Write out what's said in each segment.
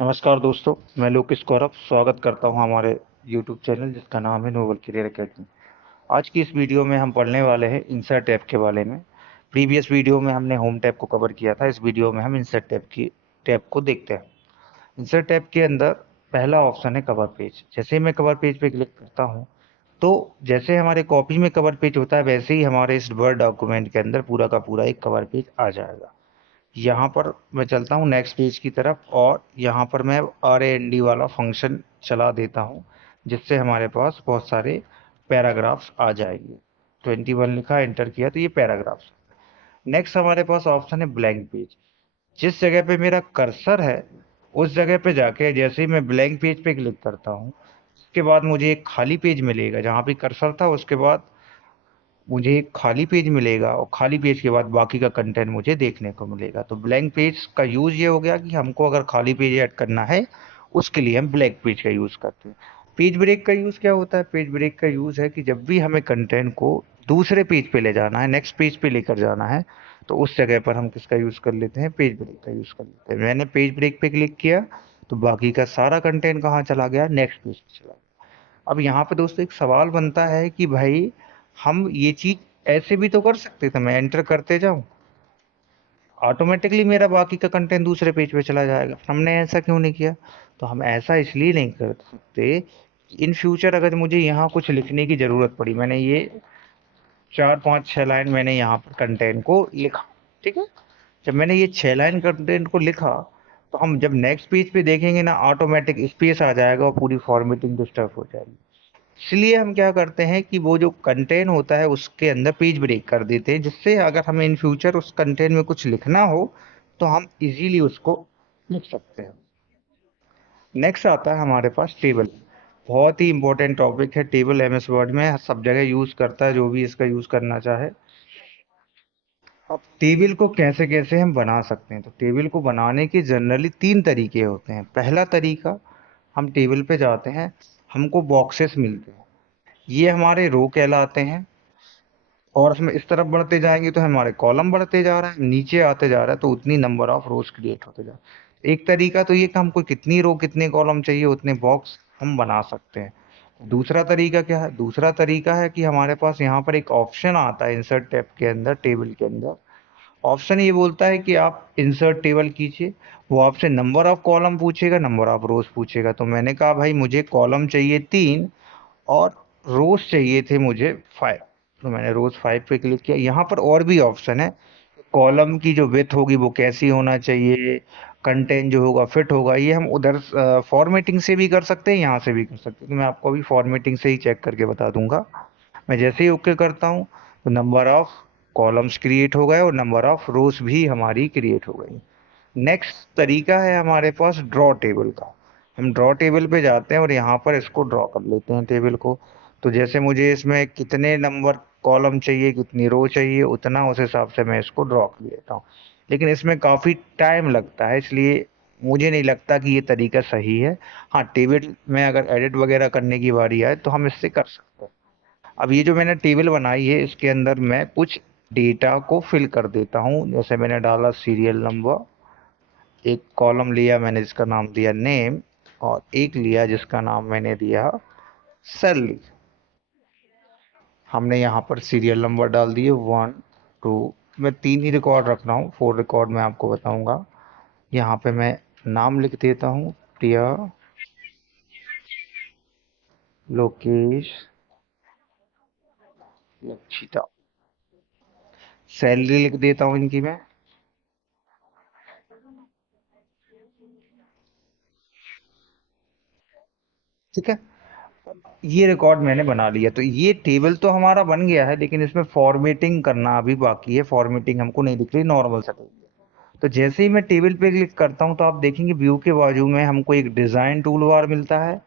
नमस्कार दोस्तों, मैं लोकेश गौरव स्वागत करता हूं हमारे यूट्यूब चैनल जिसका नाम है नोबल करियर एकेडमी। आज की इस वीडियो में हम पढ़ने वाले हैं इंसर्ट टैब के बारे में। प्रीवियस वीडियो में हमने होम टैब को कवर किया था। इस वीडियो में हम इंसर्ट टैब को देखते हैं। इंसर्ट टैब के अंदर पहला ऑप्शन है कवर पेज। जैसे ही मैं कवर पेज पे क्लिक करता हूं तो जैसे हमारे कॉपी में कवर पेज होता है वैसे ही हमारे इस वर्ड डॉक्यूमेंट के अंदर पूरा का पूरा एक कवर पेज आ जाएगा। यहाँ पर मैं चलता हूँ नेक्स्ट पेज की तरफ और यहाँ पर मैं RAND वाला फंक्शन चला देता हूँ, जिससे हमारे पास बहुत सारे पैराग्राफ्स आ जाएंगे। 21 लिखा, एंटर किया तो ये पैराग्राफ्स। नेक्स्ट हमारे पास ऑप्शन है ब्लैंक पेज। जिस जगह पे मेरा कर्सर है उस जगह पे जाके जैसे ही मैं ब्लैंक पेज पे क्लिक करता हूँ उसके बाद मुझे एक खाली पेज मिलेगा। जहाँ पे कर्सर था उसके बाद मुझे एक खाली पेज मिलेगा और खाली पेज के बाद बाकी का कंटेंट मुझे देखने को मिलेगा। तो ब्लैंक पेज का यूज ये हो गया कि हमको अगर खाली पेज ऐड करना है उसके लिए हम ब्लैंक पेज का यूज करते हैं। पेज ब्रेक का यूज क्या होता है? पेज ब्रेक का यूज है कि जब भी हमें कंटेंट को दूसरे पेज पे ले जाना है, नेक्स्ट पेज पे लेकर जाना है, तो उस जगह पर हम किसका यूज कर लेते हैं? पेज ब्रेक का यूज कर लेते हैं। मैंने पेज ब्रेक पे क्लिक किया तो बाकी का सारा कंटेंट कहाँ चला गया? नेक्स्ट पेज पे चला गया। अब यहाँ पे दोस्तों एक सवाल बनता है कि भाई हम ये चीज ऐसे भी तो कर सकते थे। मैं एंटर करते जाऊं, ऑटोमेटिकली मेरा बाकी का कंटेंट दूसरे पेज पे चला जाएगा। हमने ऐसा क्यों नहीं किया? तो हम ऐसा इसलिए नहीं कर सकते, इन फ्यूचर अगर मुझे यहाँ कुछ लिखने की जरूरत पड़ी, मैंने ये 4 5 6 लाइन मैंने यहाँ पर कंटेंट को लिखा, ठीक है। जब मैंने ये 6 लाइन कंटेंट को लिखा तो हम जब नेक्स्ट पेज पे देखेंगे ना, ऑटोमेटिक स्पेस आ जाएगा और पूरी फॉर्मेटिंग डिस्टर्ब हो जाएगी। इसलिए हम क्या करते हैं कि वो जो कंटेंट होता है उसके अंदर पेज ब्रेक कर देते हैं, जिससे अगर हमें इन फ्यूचर उस कंटेंट में कुछ लिखना हो तो हम इजीली उसको लिख सकते हैं। नेक्स्ट आता है हमारे पास टेबल। बहुत ही इंपॉर्टेंट टॉपिक है टेबल। MS वर्ड में सब जगह यूज करता है जो भी इसका यूज करना चाहे। अब टेबल को कैसे कैसे हम बना सकते हैं? तो टेबल को बनाने के जनरली 3 तरीके होते हैं। पहला तरीका, हम टेबल पे जाते हैं, हमको बॉक्सेस मिलते हैं, ये हमारे रो कहलाते हैं। और उसमें इस तरफ बढ़ते जाएंगे तो हमारे कॉलम बढ़ते जा रहा है, नीचे आते जा रहा है तो उतनी नंबर ऑफ रोज क्रिएट होते जा रहे हैं। एक तरीका तो ये कि हमको कितनी रो कितने कॉलम चाहिए उतने बॉक्स हम बना सकते हैं। दूसरा तरीका क्या है? दूसरा तरीका है कि हमारे पास यहाँ पर एक ऑप्शन आता है इंसर्ट टैब के अंदर, टेबल के अंदर। ऑप्शन ये बोलता है कि आप इंसर्ट टेबल कीजिए। वो आपसे नंबर ऑफ कॉलम पूछेगा, नंबर ऑफ रोज पूछेगा। तो मैंने कहा भाई मुझे कॉलम चाहिए 3 और रोज चाहिए थे मुझे 5। तो मैंने रोज 5 पे क्लिक किया। यहाँ पर और भी ऑप्शन है। कॉलम की जो विथ होगी वो कैसी होना चाहिए, कंटेंट जो होगा फिट होगा, ये हम उधर फॉर्मेटिंग से भी कर सकते हैं, यहाँ से भी कर सकते हैं। तो मैं आपको अभी फॉर्मेटिंग से ही चेक करके बता दूंगा। मैं जैसे ही ओके करता हूँ तो नंबर ऑफ कॉलम्स क्रिएट हो गए और नंबर ऑफ रोज भी हमारी क्रिएट हो गई। नेक्स्ट तरीका है हमारे पास ड्रॉ टेबल का। हम ड्रॉ टेबल पे जाते हैं और यहाँ पर इसको ड्रॉ कर लेते हैं टेबल को। तो जैसे मुझे इसमें कितने नंबर कॉलम चाहिए, कितनी रो चाहिए, उतना उस हिसाब से मैं इसको ड्रॉ कर लेता हूँ। लेकिन इसमें काफ़ी टाइम लगता है, इसलिए मुझे नहीं लगता कि ये तरीका सही है। हाँ, टेबल में अगर एडिट वगैरह करने की बारी आए तो हम इससे कर सकते हैं। अब ये जो मैंने टेबल बनाई है इसके अंदर मैं कुछ डेटा को फिल कर देता हूँ। जैसे मैंने डाला सीरियल नंबर, एक कॉलम लिया मैंने जिसका नाम दिया नेम, और एक लिया जिसका नाम मैंने दिया सैलरी। हमने यहाँ पर सीरियल नंबर डाल दिए 1 2। मैं 3 ही रिकॉर्ड रख रहा हूँ, 4 रिकॉर्ड मैं आपको बताऊंगा। यहाँ पे मैं नाम लिख देता हूँ, प्रिया, लोकेश, लक्षिता। सैलरी लिख देता हूँ इनकी मैं, ठीक है। ये रिकॉर्ड मैंने बना लिया। तो ये टेबल तो हमारा बन गया है, लेकिन इसमें फॉर्मेटिंग करना अभी बाकी है। फॉर्मेटिंग हमको नहीं दिख रही, नॉर्मल सा टेबल है। तो जैसे ही मैं टेबल पे क्लिक करता हूं तो आप देखेंगे व्यू के बाजू में हमको एक डिजाइन टूल बार मिलता है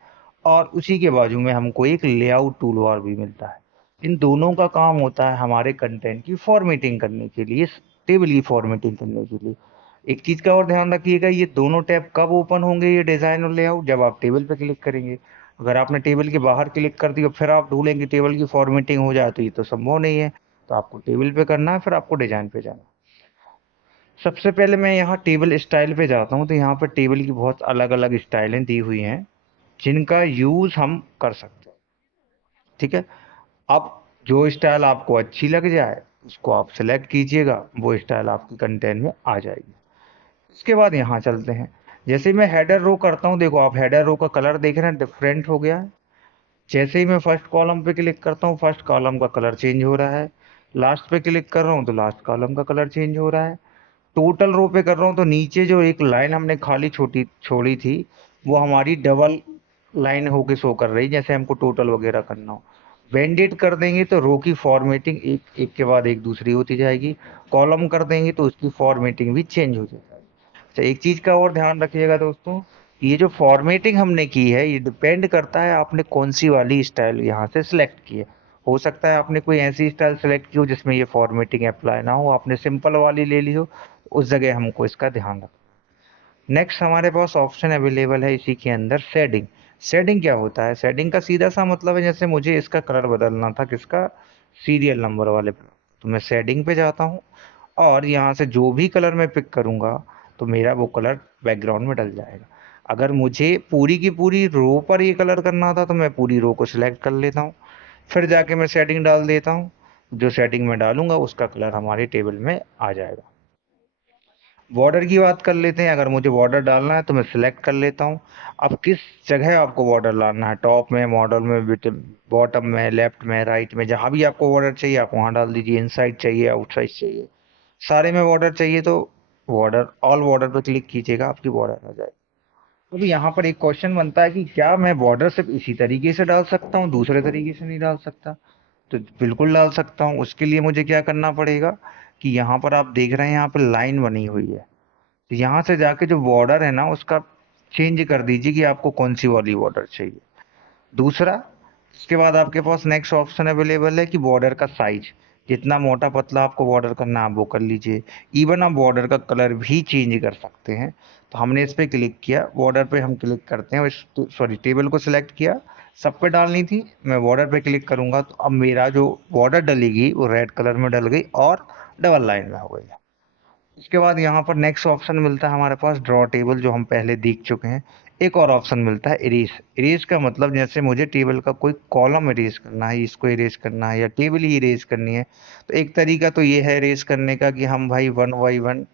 और उसी के बाजू में हमको एक लेआउट टूल बार भी मिलता है। इन दोनों का काम होता है हमारे कंटेंट की फॉर्मेटिंग करने के लिए, टेबल की फॉर्मेटिंग करने के लिए। एक चीज का और ध्यान रखिएगा, ये दोनों टैब कब ओपन होंगे, ये डिजाइन और लेआउट? जब आप टेबल पे क्लिक करेंगे। अगर आपने टेबल के बाहर क्लिक कर दिया फिर आप ढूंढेंगे टेबल की फॉर्मेटिंग हो जाए तो ये तो संभव नहीं है। तो आपको टेबल पे करना है, फिर आपको डिजाइन पे जाना है। सबसे पहले मैं यहाँ टेबल स्टाइल पे जाता हूँ, तो यहाँ पर टेबल की बहुत अलग अलग स्टाइलें दी हुई हैं जिनका यूज़ हम कर सकते हैं। ठीक है, अब जो स्टाइल आपको अच्छी लग जाए उसको आप सेलेक्ट कीजिएगा, वो स्टाइल आपकी कंटेंट में आ जाएगी। इसके बाद यहाँ चलते हैं। जैसे ही मैं हेडर रो करता हूँ, देखो आप हेडर रो का कलर देख रहे हैं, डिफरेंट हो गया है। जैसे ही मैं फर्स्ट कॉलम पे क्लिक करता हूँ, फर्स्ट कॉलम का कलर चेंज हो रहा है। लास्ट पे क्लिक कर रहा हूँ तो लास्ट कॉलम का कलर चेंज हो रहा है। टोटल रो पे कर रहा हूँ तो नीचे जो एक लाइन हमने खाली छोटी छोड़ी थी, वो हमारी डबल लाइन होके शो कर रही, जैसे हमको टोटल वगैरह करना हो। वेंडेड कर देंगे तो रो की फॉर्मेटिंग एक एक के बाद एक दूसरी होती जाएगी। कॉलम कर देंगे तो उसकी फॉर्मेटिंग भी चेंज हो जाएगी। अच्छा, एक चीज का और ध्यान रखिएगा दोस्तों, ये जो फॉर्मेटिंग हमने की है ये डिपेंड करता है आपने कौन सी वाली स्टाइल यहाँ से सिलेक्ट की है। हो सकता है आपने कोई ऐसी स्टाइल सेलेक्ट की हो जिसमें ये फॉर्मेटिंग अप्लाई ना हो, आपने सिंपल वाली ले ली हो, उस जगह हमको इसका ध्यान रखना। नेक्स्ट हमारे पास ऑप्शन अवेलेबल है इसी के अंदर शेडिंग। शेडिंग क्या होता है? शेडिंग का सीधा सा मतलब है, जैसे मुझे इसका कलर बदलना था, किसका, सीरियल नंबर वाले पे, तो मैं शेडिंग पे जाता हूँ और यहाँ से जो भी कलर मैं पिक करूँगा तो मेरा वो कलर बैकग्राउंड में डल जाएगा। अगर मुझे पूरी की पूरी रो पर ये कलर करना था तो मैं पूरी रो को सिलेक्ट कर लेता हूँ, फिर जाके मैं सेटिंग डाल देता हूँ। जो सेटिंग में डालूंगा उसका कलर हमारे टेबल में आ जाएगा। बॉर्डर की बात कर लेते हैं। अगर मुझे बॉर्डर डालना है तो मैं सिलेक्ट कर लेता हूँ। अब किस जगह आपको बॉर्डर डालना है, टॉप में, मॉडल में, बॉटम में, लेफ्ट में, राइट में, जहाँ भी आपको बॉर्डर चाहिए आप वहाँ डाल दीजिए। इनसाइड चाहिए, आउटसाइड चाहिए, सारे में बॉर्डर चाहिए तो बॉर्डर, ऑल बॉर्डर पर क्लिक कीजिएगा, आपकी बॉर्डर आ जाएगी। अब यहाँ पर एक क्वेश्चन बनता है कि क्या मैं बॉर्डर सिर्फ इसी तरीके से डाल सकता हूँ, दूसरे तरीके से नहीं डाल सकता? तो बिल्कुल डाल सकता हूँ। उसके लिए मुझे क्या करना पड़ेगा कि यहाँ पर आप देख रहे हैं यहाँ पर लाइन बनी हुई है, तो यहाँ से जाके जो बॉर्डर है ना उसका चेंज कर दीजिए कि आपको कौन सी वाली बॉर्डर चाहिए। दूसरा, इसके बाद आपके पास नेक्स्ट ऑप्शन अवेलेबल है कि बॉर्डर का साइज, जितना मोटा पतला आपको बॉर्डर करना है आप वो कर लीजिए। इवन आप बॉर्डर का कलर भी चेंज कर सकते हैं। तो हमने इस पे क्लिक किया, बॉर्डर पे हम क्लिक करते हैं, सॉरी टेबल को सिलेक्ट किया, सब पे डालनी थी, मैं बॉर्डर पे क्लिक करूंगा तो अब मेरा जो बॉर्डर डलेगी वो रेड कलर में डल गई और डबल लाइन में हो गई। उसके बाद यहाँ पर नेक्स्ट ऑप्शन मिलता है हमारे पास ड्रॉ टेबल, जो हम पहले देख चुके हैं। एक और ऑप्शन मिलता है इरेज। इरेज का मतलब जैसे मुझे टेबल का कोई कॉलम इरेज करना है, इसको इरेज करना है या टेबल ही इरेज करनी है, तो एक तरीका तो ये है इरेज करने का कि हम भाई वन बाई वन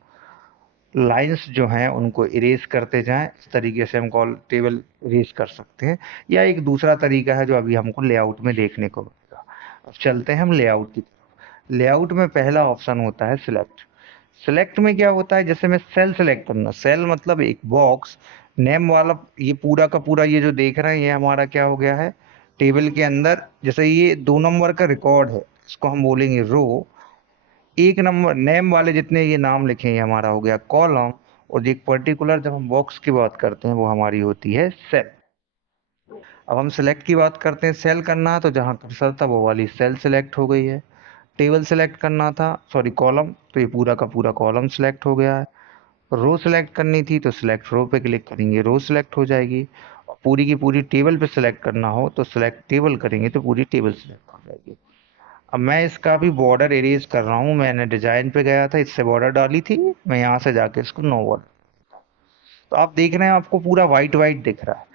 लाइंस जो हैं उनको इरेज करते जाएं। इस तरीके से हम कॉल टेबल इरेज कर सकते हैं। या एक दूसरा तरीका है जो अभी हमको लेआउट में देखने को मिलेगा। अब चलते हैं हम लेआउट की तरफ। लेआउट में पहला ऑप्शन होता है सिलेक्ट। सिलेक्ट में क्या होता है, जैसे मैं सेल सेलेक्ट करना, सेल मतलब एक बॉक्स नेम वाला, ये पूरा का पूरा ये जो देख रहे हैं ये हमारा क्या हो गया है, टेबल के अंदर। जैसे ये 2 नंबर का रिकॉर्ड है, इसको हम बोलेंगे रो। एक नंबर नेम वाले जितने ये नाम लिखे हैं ये हमारा हो गया कॉलम। और एक पर्टिकुलर जब हम बॉक्स की बात करते हैं वो हमारी होती है सेल। अब हम सेलेक्ट की बात करते हैं, सेल करना है तो जहाँ कर्सर था वो वाली सेल सेलेक्ट हो गई है। टेबल सेलेक्ट करना था, सॉरी कॉलम, तो ये पूरा का पूरा कॉलम सेलेक्ट हो गया है। रो सेलेक्ट करनी थी तो सिलेक्ट रो पे क्लिक करेंगे, रो सेलेक्ट हो जाएगी। और पूरी की पूरी टेबल पे सेलेक्ट करना हो तो सिलेक्ट टेबल करेंगे तो पूरी टेबल सेलेक्ट हो जाएगी। अब मैं इसका भी बॉर्डर इरेज कर रहा हूँ, मैंने डिजाइन पे गया था, इससे बॉर्डर डाली थी, मैं यहाँ से जाके इसको नो बॉर्डर, तो आप देख रहे हैं आपको पूरा वाइट वाइट दिख रहा है।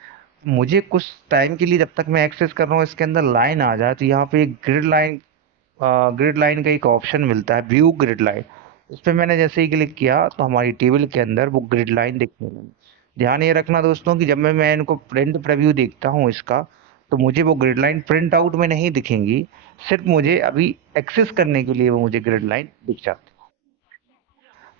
मुझे कुछ टाइम के लिए जब तक मैं एक्सेस कर रहा हूँ इसके अंदर लाइन आ जाए, तो यहाँ पे एक ग्रिड लाइन का एक ऑप्शन मिलता है, व्यू ग्रिड लाइन। उस पर मैंने जैसे ही क्लिक किया तो हमारी टेबल के अंदर वो ग्रिड लाइन दिखने लगी। ध्यान ये रखना दोस्तों कि जब मैं इनको प्रिंट प्रीव्यू देखता हूँ इसका, तो मुझे वो ग्रिड लाइन प्रिंट आउट में नहीं दिखेंगी, सिर्फ मुझे अभी एक्सेस करने के लिए वो मुझे ग्रिड लाइन दिख जाती है।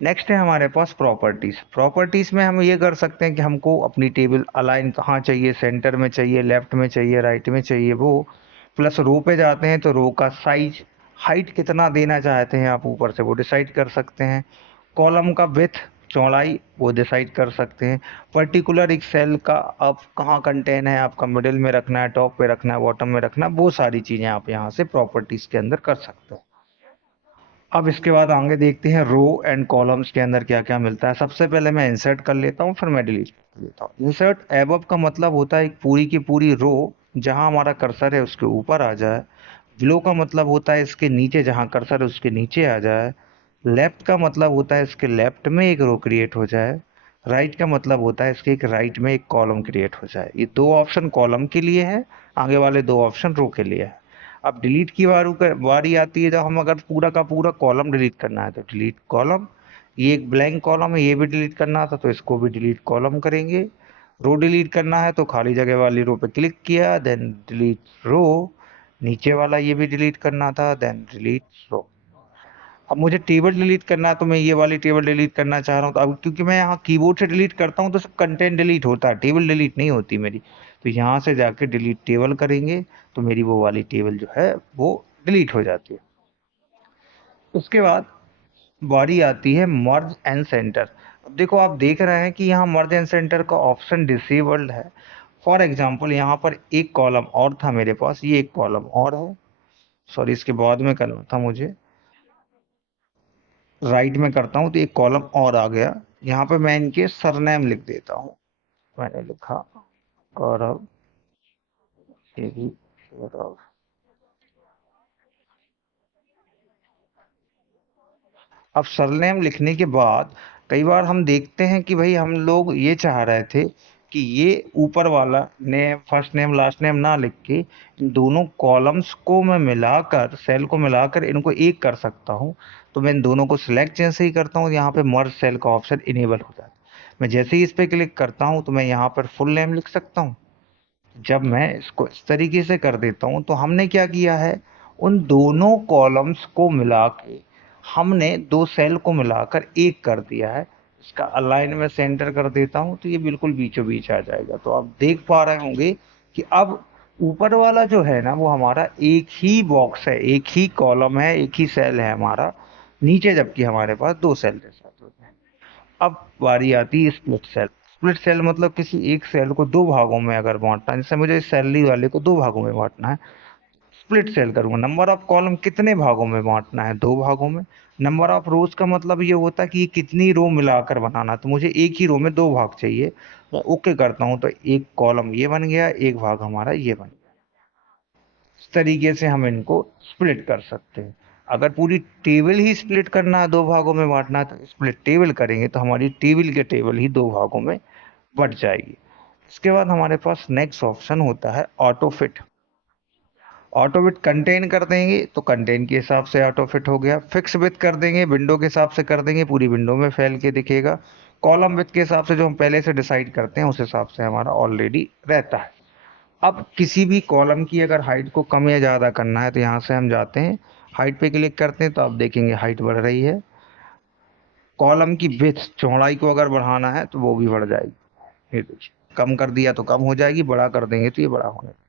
नेक्स्ट है हमारे पास प्रॉपर्टीज। प्रॉपर्टीज में हम ये कर सकते हैं कि हमको अपनी टेबल अलाइन कहाँ चाहिए, सेंटर में चाहिए, लेफ्ट में चाहिए, राइट में चाहिए, वो प्लस रो पे जाते हैं तो रो का साइज, हाइट कितना देना चाहते हैं आप ऊपर से वो डिसाइड कर सकते हैं। कॉलम का विथ, चौड़ाई, वो डिसाइड कर सकते हैं। पर्टिकुलर एक सेल का आप कहाँ कंटेन है, आपका मिडिल में रखना है, टॉप पे रखना है, बॉटम में रखना है, वो सारी चीज़ें आप यहाँ से प्रॉपर्टीज के अंदर कर सकते हैं। अब इसके बाद आगे देखते हैं रो एंड कॉलम्स के अंदर क्या क्या मिलता है। सबसे पहले मैं इंसर्ट कर लेता हूँ, फिर मैं डिलीट कर लेता हूँ। इंसर्ट एबव का मतलब होता है एक पूरी की पूरी रो जहां हमारा कर्सर है उसके ऊपर आ जाए। बिलो का मतलब होता है इसके नीचे, जहां कर्सर है उसके नीचे आ जाए। लेफ्ट का मतलब होता है इसके लेफ्ट में एक रो क्रिएट हो जाए, राइट का मतलब होता है इसके एक राइट में एक कॉलम क्रिएट हो जाए। ये दो ऑप्शन कॉलम के लिए है, आगे वाले दो ऑप्शन रो के लिए है। अब डिलीट की बारी आती है जब हम अगर पूरा का पूरा कॉलम डिलीट करना है तो डिलीट कॉलम। ये एक ब्लैंक कॉलम है, ये भी डिलीट करना था तो इसको भी डिलीट कॉलम करेंगे। रो डिलीट करना है तो खाली जगह वाली रो पे क्लिक किया, देन डिलीट रो। नीचे वाला ये भी डिलीट करना था, देन डिलीट रो। अब मुझे टेबल डिलीट करना है तो मैं ये वाली टेबल डिलीट करना चाह रहा हूँ, तो अब क्योंकि मैं यहाँ कीबोर्ड से डिलीट करता हूँ तो सब कंटेंट डिलीट होता है, टेबल डिलीट नहीं होती मेरी। तो यहाँ से जाके डिलीट टेबल करेंगे तो मेरी वो वाली टेबल जो है वो डिलीट हो जाती है। उसके बाद बारी आती है मर्ज एंड सेंटर। अब देखो आप देख रहे हैं कि यहाँ मर्ज एंड सेंटर का ऑप्शन डिसेबल्ड है। फॉर एग्जाम्पल यहाँ पर एक कॉलम और था मेरे पास, ये एक कॉलम और है, सॉरी इसके बाद में करना था मुझे, राइट में करता हूँ तो एक कॉलम और आ गया। यहाँ पे मैं इनके सरनेम लिख देता हूँ। मैंने लिखा गौरव, ये भी गौरव। अब सरनेम लिखने के बाद कई बार हम देखते हैं कि भाई हम लोग ये चाह रहे थे कि ये ऊपर वाला name first name last name ना लिख के इन दोनों कॉलम्स को मैं मिलाकर सेल को मिलाकर इनको एक कर सकता हूँ। तो मैं इन दोनों को सिलेक्ट जैसे ही करता हूँ यहाँ पे मर्ज सेल का ऑप्शन इनेबल हो जाता है। मैं जैसे ही इस पे क्लिक करता हूँ तो मैं यहाँ पर फुल नेम लिख सकता हूँ। जब मैं इसको इस तरीके से कर देता हूँ तो हमने क्या किया है, उन दोनों कॉलम्स को मिला के हमने दो सेल को मिलाकर एक कर दिया है। इसका अलाइन में सेंटर कर देता हूँ तो ये बिल्कुल बीचों बीच आ जाएगा। तो आप देख पा रहे होंगे कि अब ऊपर वाला जो है ना वो हमारा एक ही बॉक्स है, एक ही कॉलम है, एक ही सेल है हमारा। नीचे जबकि हमारे पास दो सेल के साथ होते हैं। अब बारी आती है स्प्लिट सेल। स्प्लिट सेल मतलब किसी एक सेल को दो भागों में अगर बांटना है, जैसे मुझे इस सैलरी वाले को दो भागों में बांटना है, स्प्लिट सेल करूंगा। नंबर ऑफ कॉलम कितने भागों में बांटना है, दो भागों में। नंबर ऑफ रोज का मतलब ये होता है कि ये कितनी रो मिलाकर बनाना है, तो मुझे एक ही रो में दो भाग चाहिए। मैं ओके करता हूँ तो एक कॉलम ये बन गया, एक भाग हमारा ये बन गया। इस तरीके से हम इनको स्प्लिट कर सकते हैं। अगर पूरी टेबल ही स्प्लिट करना है, दो भागों में बांटना है, तो स्प्लिट टेबल करेंगे तो हमारी टेबल के टेबल ही दो भागों में बट जाएगी। इसके बाद हमारे पास नेक्स्ट ऑप्शन होता है auto fit. Auto fit contain कर देंगे तो कंटेन के हिसाब से ऑटो फिट हो गया। फिक्स विथ कर देंगे, विंडो के हिसाब से कर देंगे, पूरी विंडो में फैल के दिखेगा। कॉलम विथ के हिसाब से जो हम पहले से डिसाइड करते हैं उस हिसाब से हमारा ऑलरेडी रहता है। अब किसी भी कॉलम की अगर हाइट को कम या ज़्यादा करना है तो यहाँ से हम जाते हैं, हाइट पे क्लिक करते हैं तो आप देखेंगे हाइट बढ़ रही है। कॉलम की विड्थ चौड़ाई को अगर बढ़ाना है तो वो भी बढ़ जाएगी। ये देखिए, कम कर दिया तो कम हो जाएगी, बड़ा कर देंगे तो ये बड़ा होने।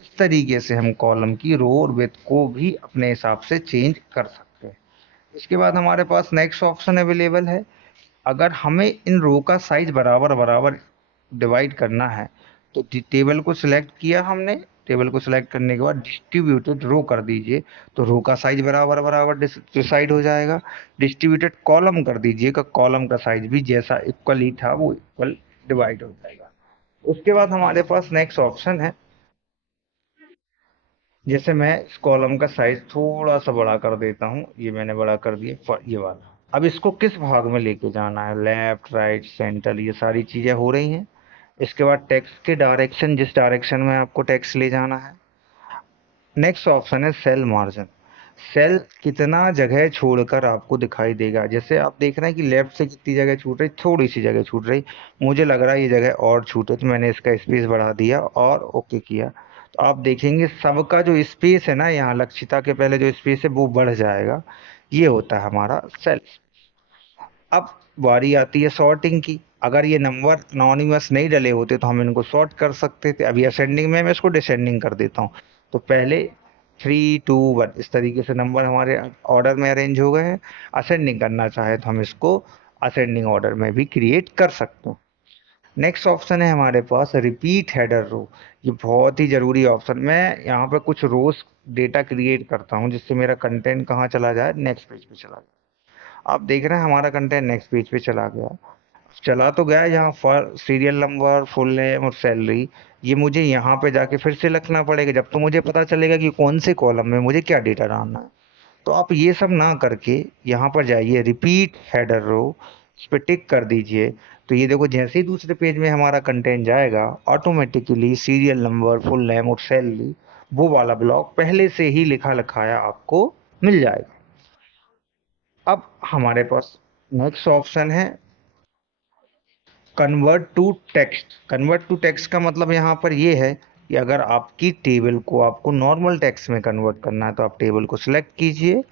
इस तरीके से हम कॉलम की रो और विड्थ को भी अपने हिसाब से चेंज कर सकते हैं। इसके बाद हमारे पास नेक्स्ट ऑप्शन अवेलेबल है। अगर हमें इन रो का साइज बराबर बराबर डिवाइड करना है तो टेबल को सिलेक्ट किया हमने, टेबल को सिलेक्ट करने के बाद डिस्ट्रीब्यूटेड रो कर दीजिए तो रो का साइज बराबर बराबर डिसाइड हो जाएगा। डिस्ट्रीब्यूटेड कॉलम कर दीजिएगा, कॉलम का साइज भी जैसा इक्वल ही था वो इक्वल डिवाइड हो जाएगा। उसके बाद हमारे पास नेक्स्ट ऑप्शन है, जैसे मैं इस कॉलम का साइज थोड़ा सा बड़ा कर देता हूँ, ये मैंने बड़ा कर दिया ये वाला। अब इसको किस भाग में लेके जाना है, लेफ्ट राइट सेंटर, ये सारी चीजें हो रही हैं। इसके बाद टेक्स्ट के डायरेक्शन, जिस डायरेक्शन में आपको टेक्स्ट ले जाना है। नेक्स्ट ऑप्शन है सेल मार्जिन। सेल कितना जगह छोड़कर आपको दिखाई देगा, जैसे आप देख रहे हैं कि लेफ्ट से कितनी जगह छूट रही, थोड़ी सी जगह छूट रही। मुझे लग रहा है ये जगह और छूटे तो मैंने इसका स्पेस बढ़ा दिया और ओके किया। तो आप देखेंगे सबका जो स्पेस है ना, यहाँ लक्षिता के पहले जो स्पेस है वो बढ़ जाएगा। ये होता है हमारा सेल। अब बारी आती है सॉर्टिंग की। अगर ये नंबर अनोनिमस नहीं डले होते तो हम इनको सॉर्ट कर सकते थे। अभी असेंडिंग में मैं इसको डिसेंडिंग कर देता हूँ। तो पहले 3 2 1 इस तरीके से नंबर हमारे ऑर्डर में अरेंज हो गए हैं। असेंडिंग करना चाहे तो हम इसको असेंडिंग ऑर्डर में भी क्रिएट कर सकते हैं। नेक्स्ट ऑप्शन है हमारे पास रिपीट हेडर रो। ये बहुत ही जरूरी ऑप्शन। मैं यहाँ पे कुछ रोज डेटा क्रिएट करता हूँ जिससे मेरा कंटेंट कहाँ चला जाए, नेक्स्ट पेज पे चला जाए। आप देख रहे हैं हमारा कंटेंट नेक्स्ट पेज पे चला गया। चला तो गया, यहाँ for serial number full name और सैलरी, ये मुझे यहाँ पे जाके फिर से लिखना पड़ेगा जब तो मुझे पता चलेगा कि कौन से कॉलम में मुझे क्या डेटा डालना है। तो आप ये सब ना करके यहाँ पर जाइए, रिपीट हेडर रो, इस पर टिक कर दीजिए। तो ये देखो, जैसे ही दूसरे पेज में हमारा कंटेंट जाएगा, automatically serial number, full name और सैलरी, वो वाला ब्लॉक पहले से ही लिखा लिखाया आपको मिल जाएगा। अब हमारे पास नेक्स्ट ऑप्शन है convert to text. Convert to text का मतलब यहाँ पर ये है कि अगर आपकी टेबल को आपको नॉर्मल टेक्स्ट में कन्वर्ट करना है तो आप टेबल को सिलेक्ट कीजिए,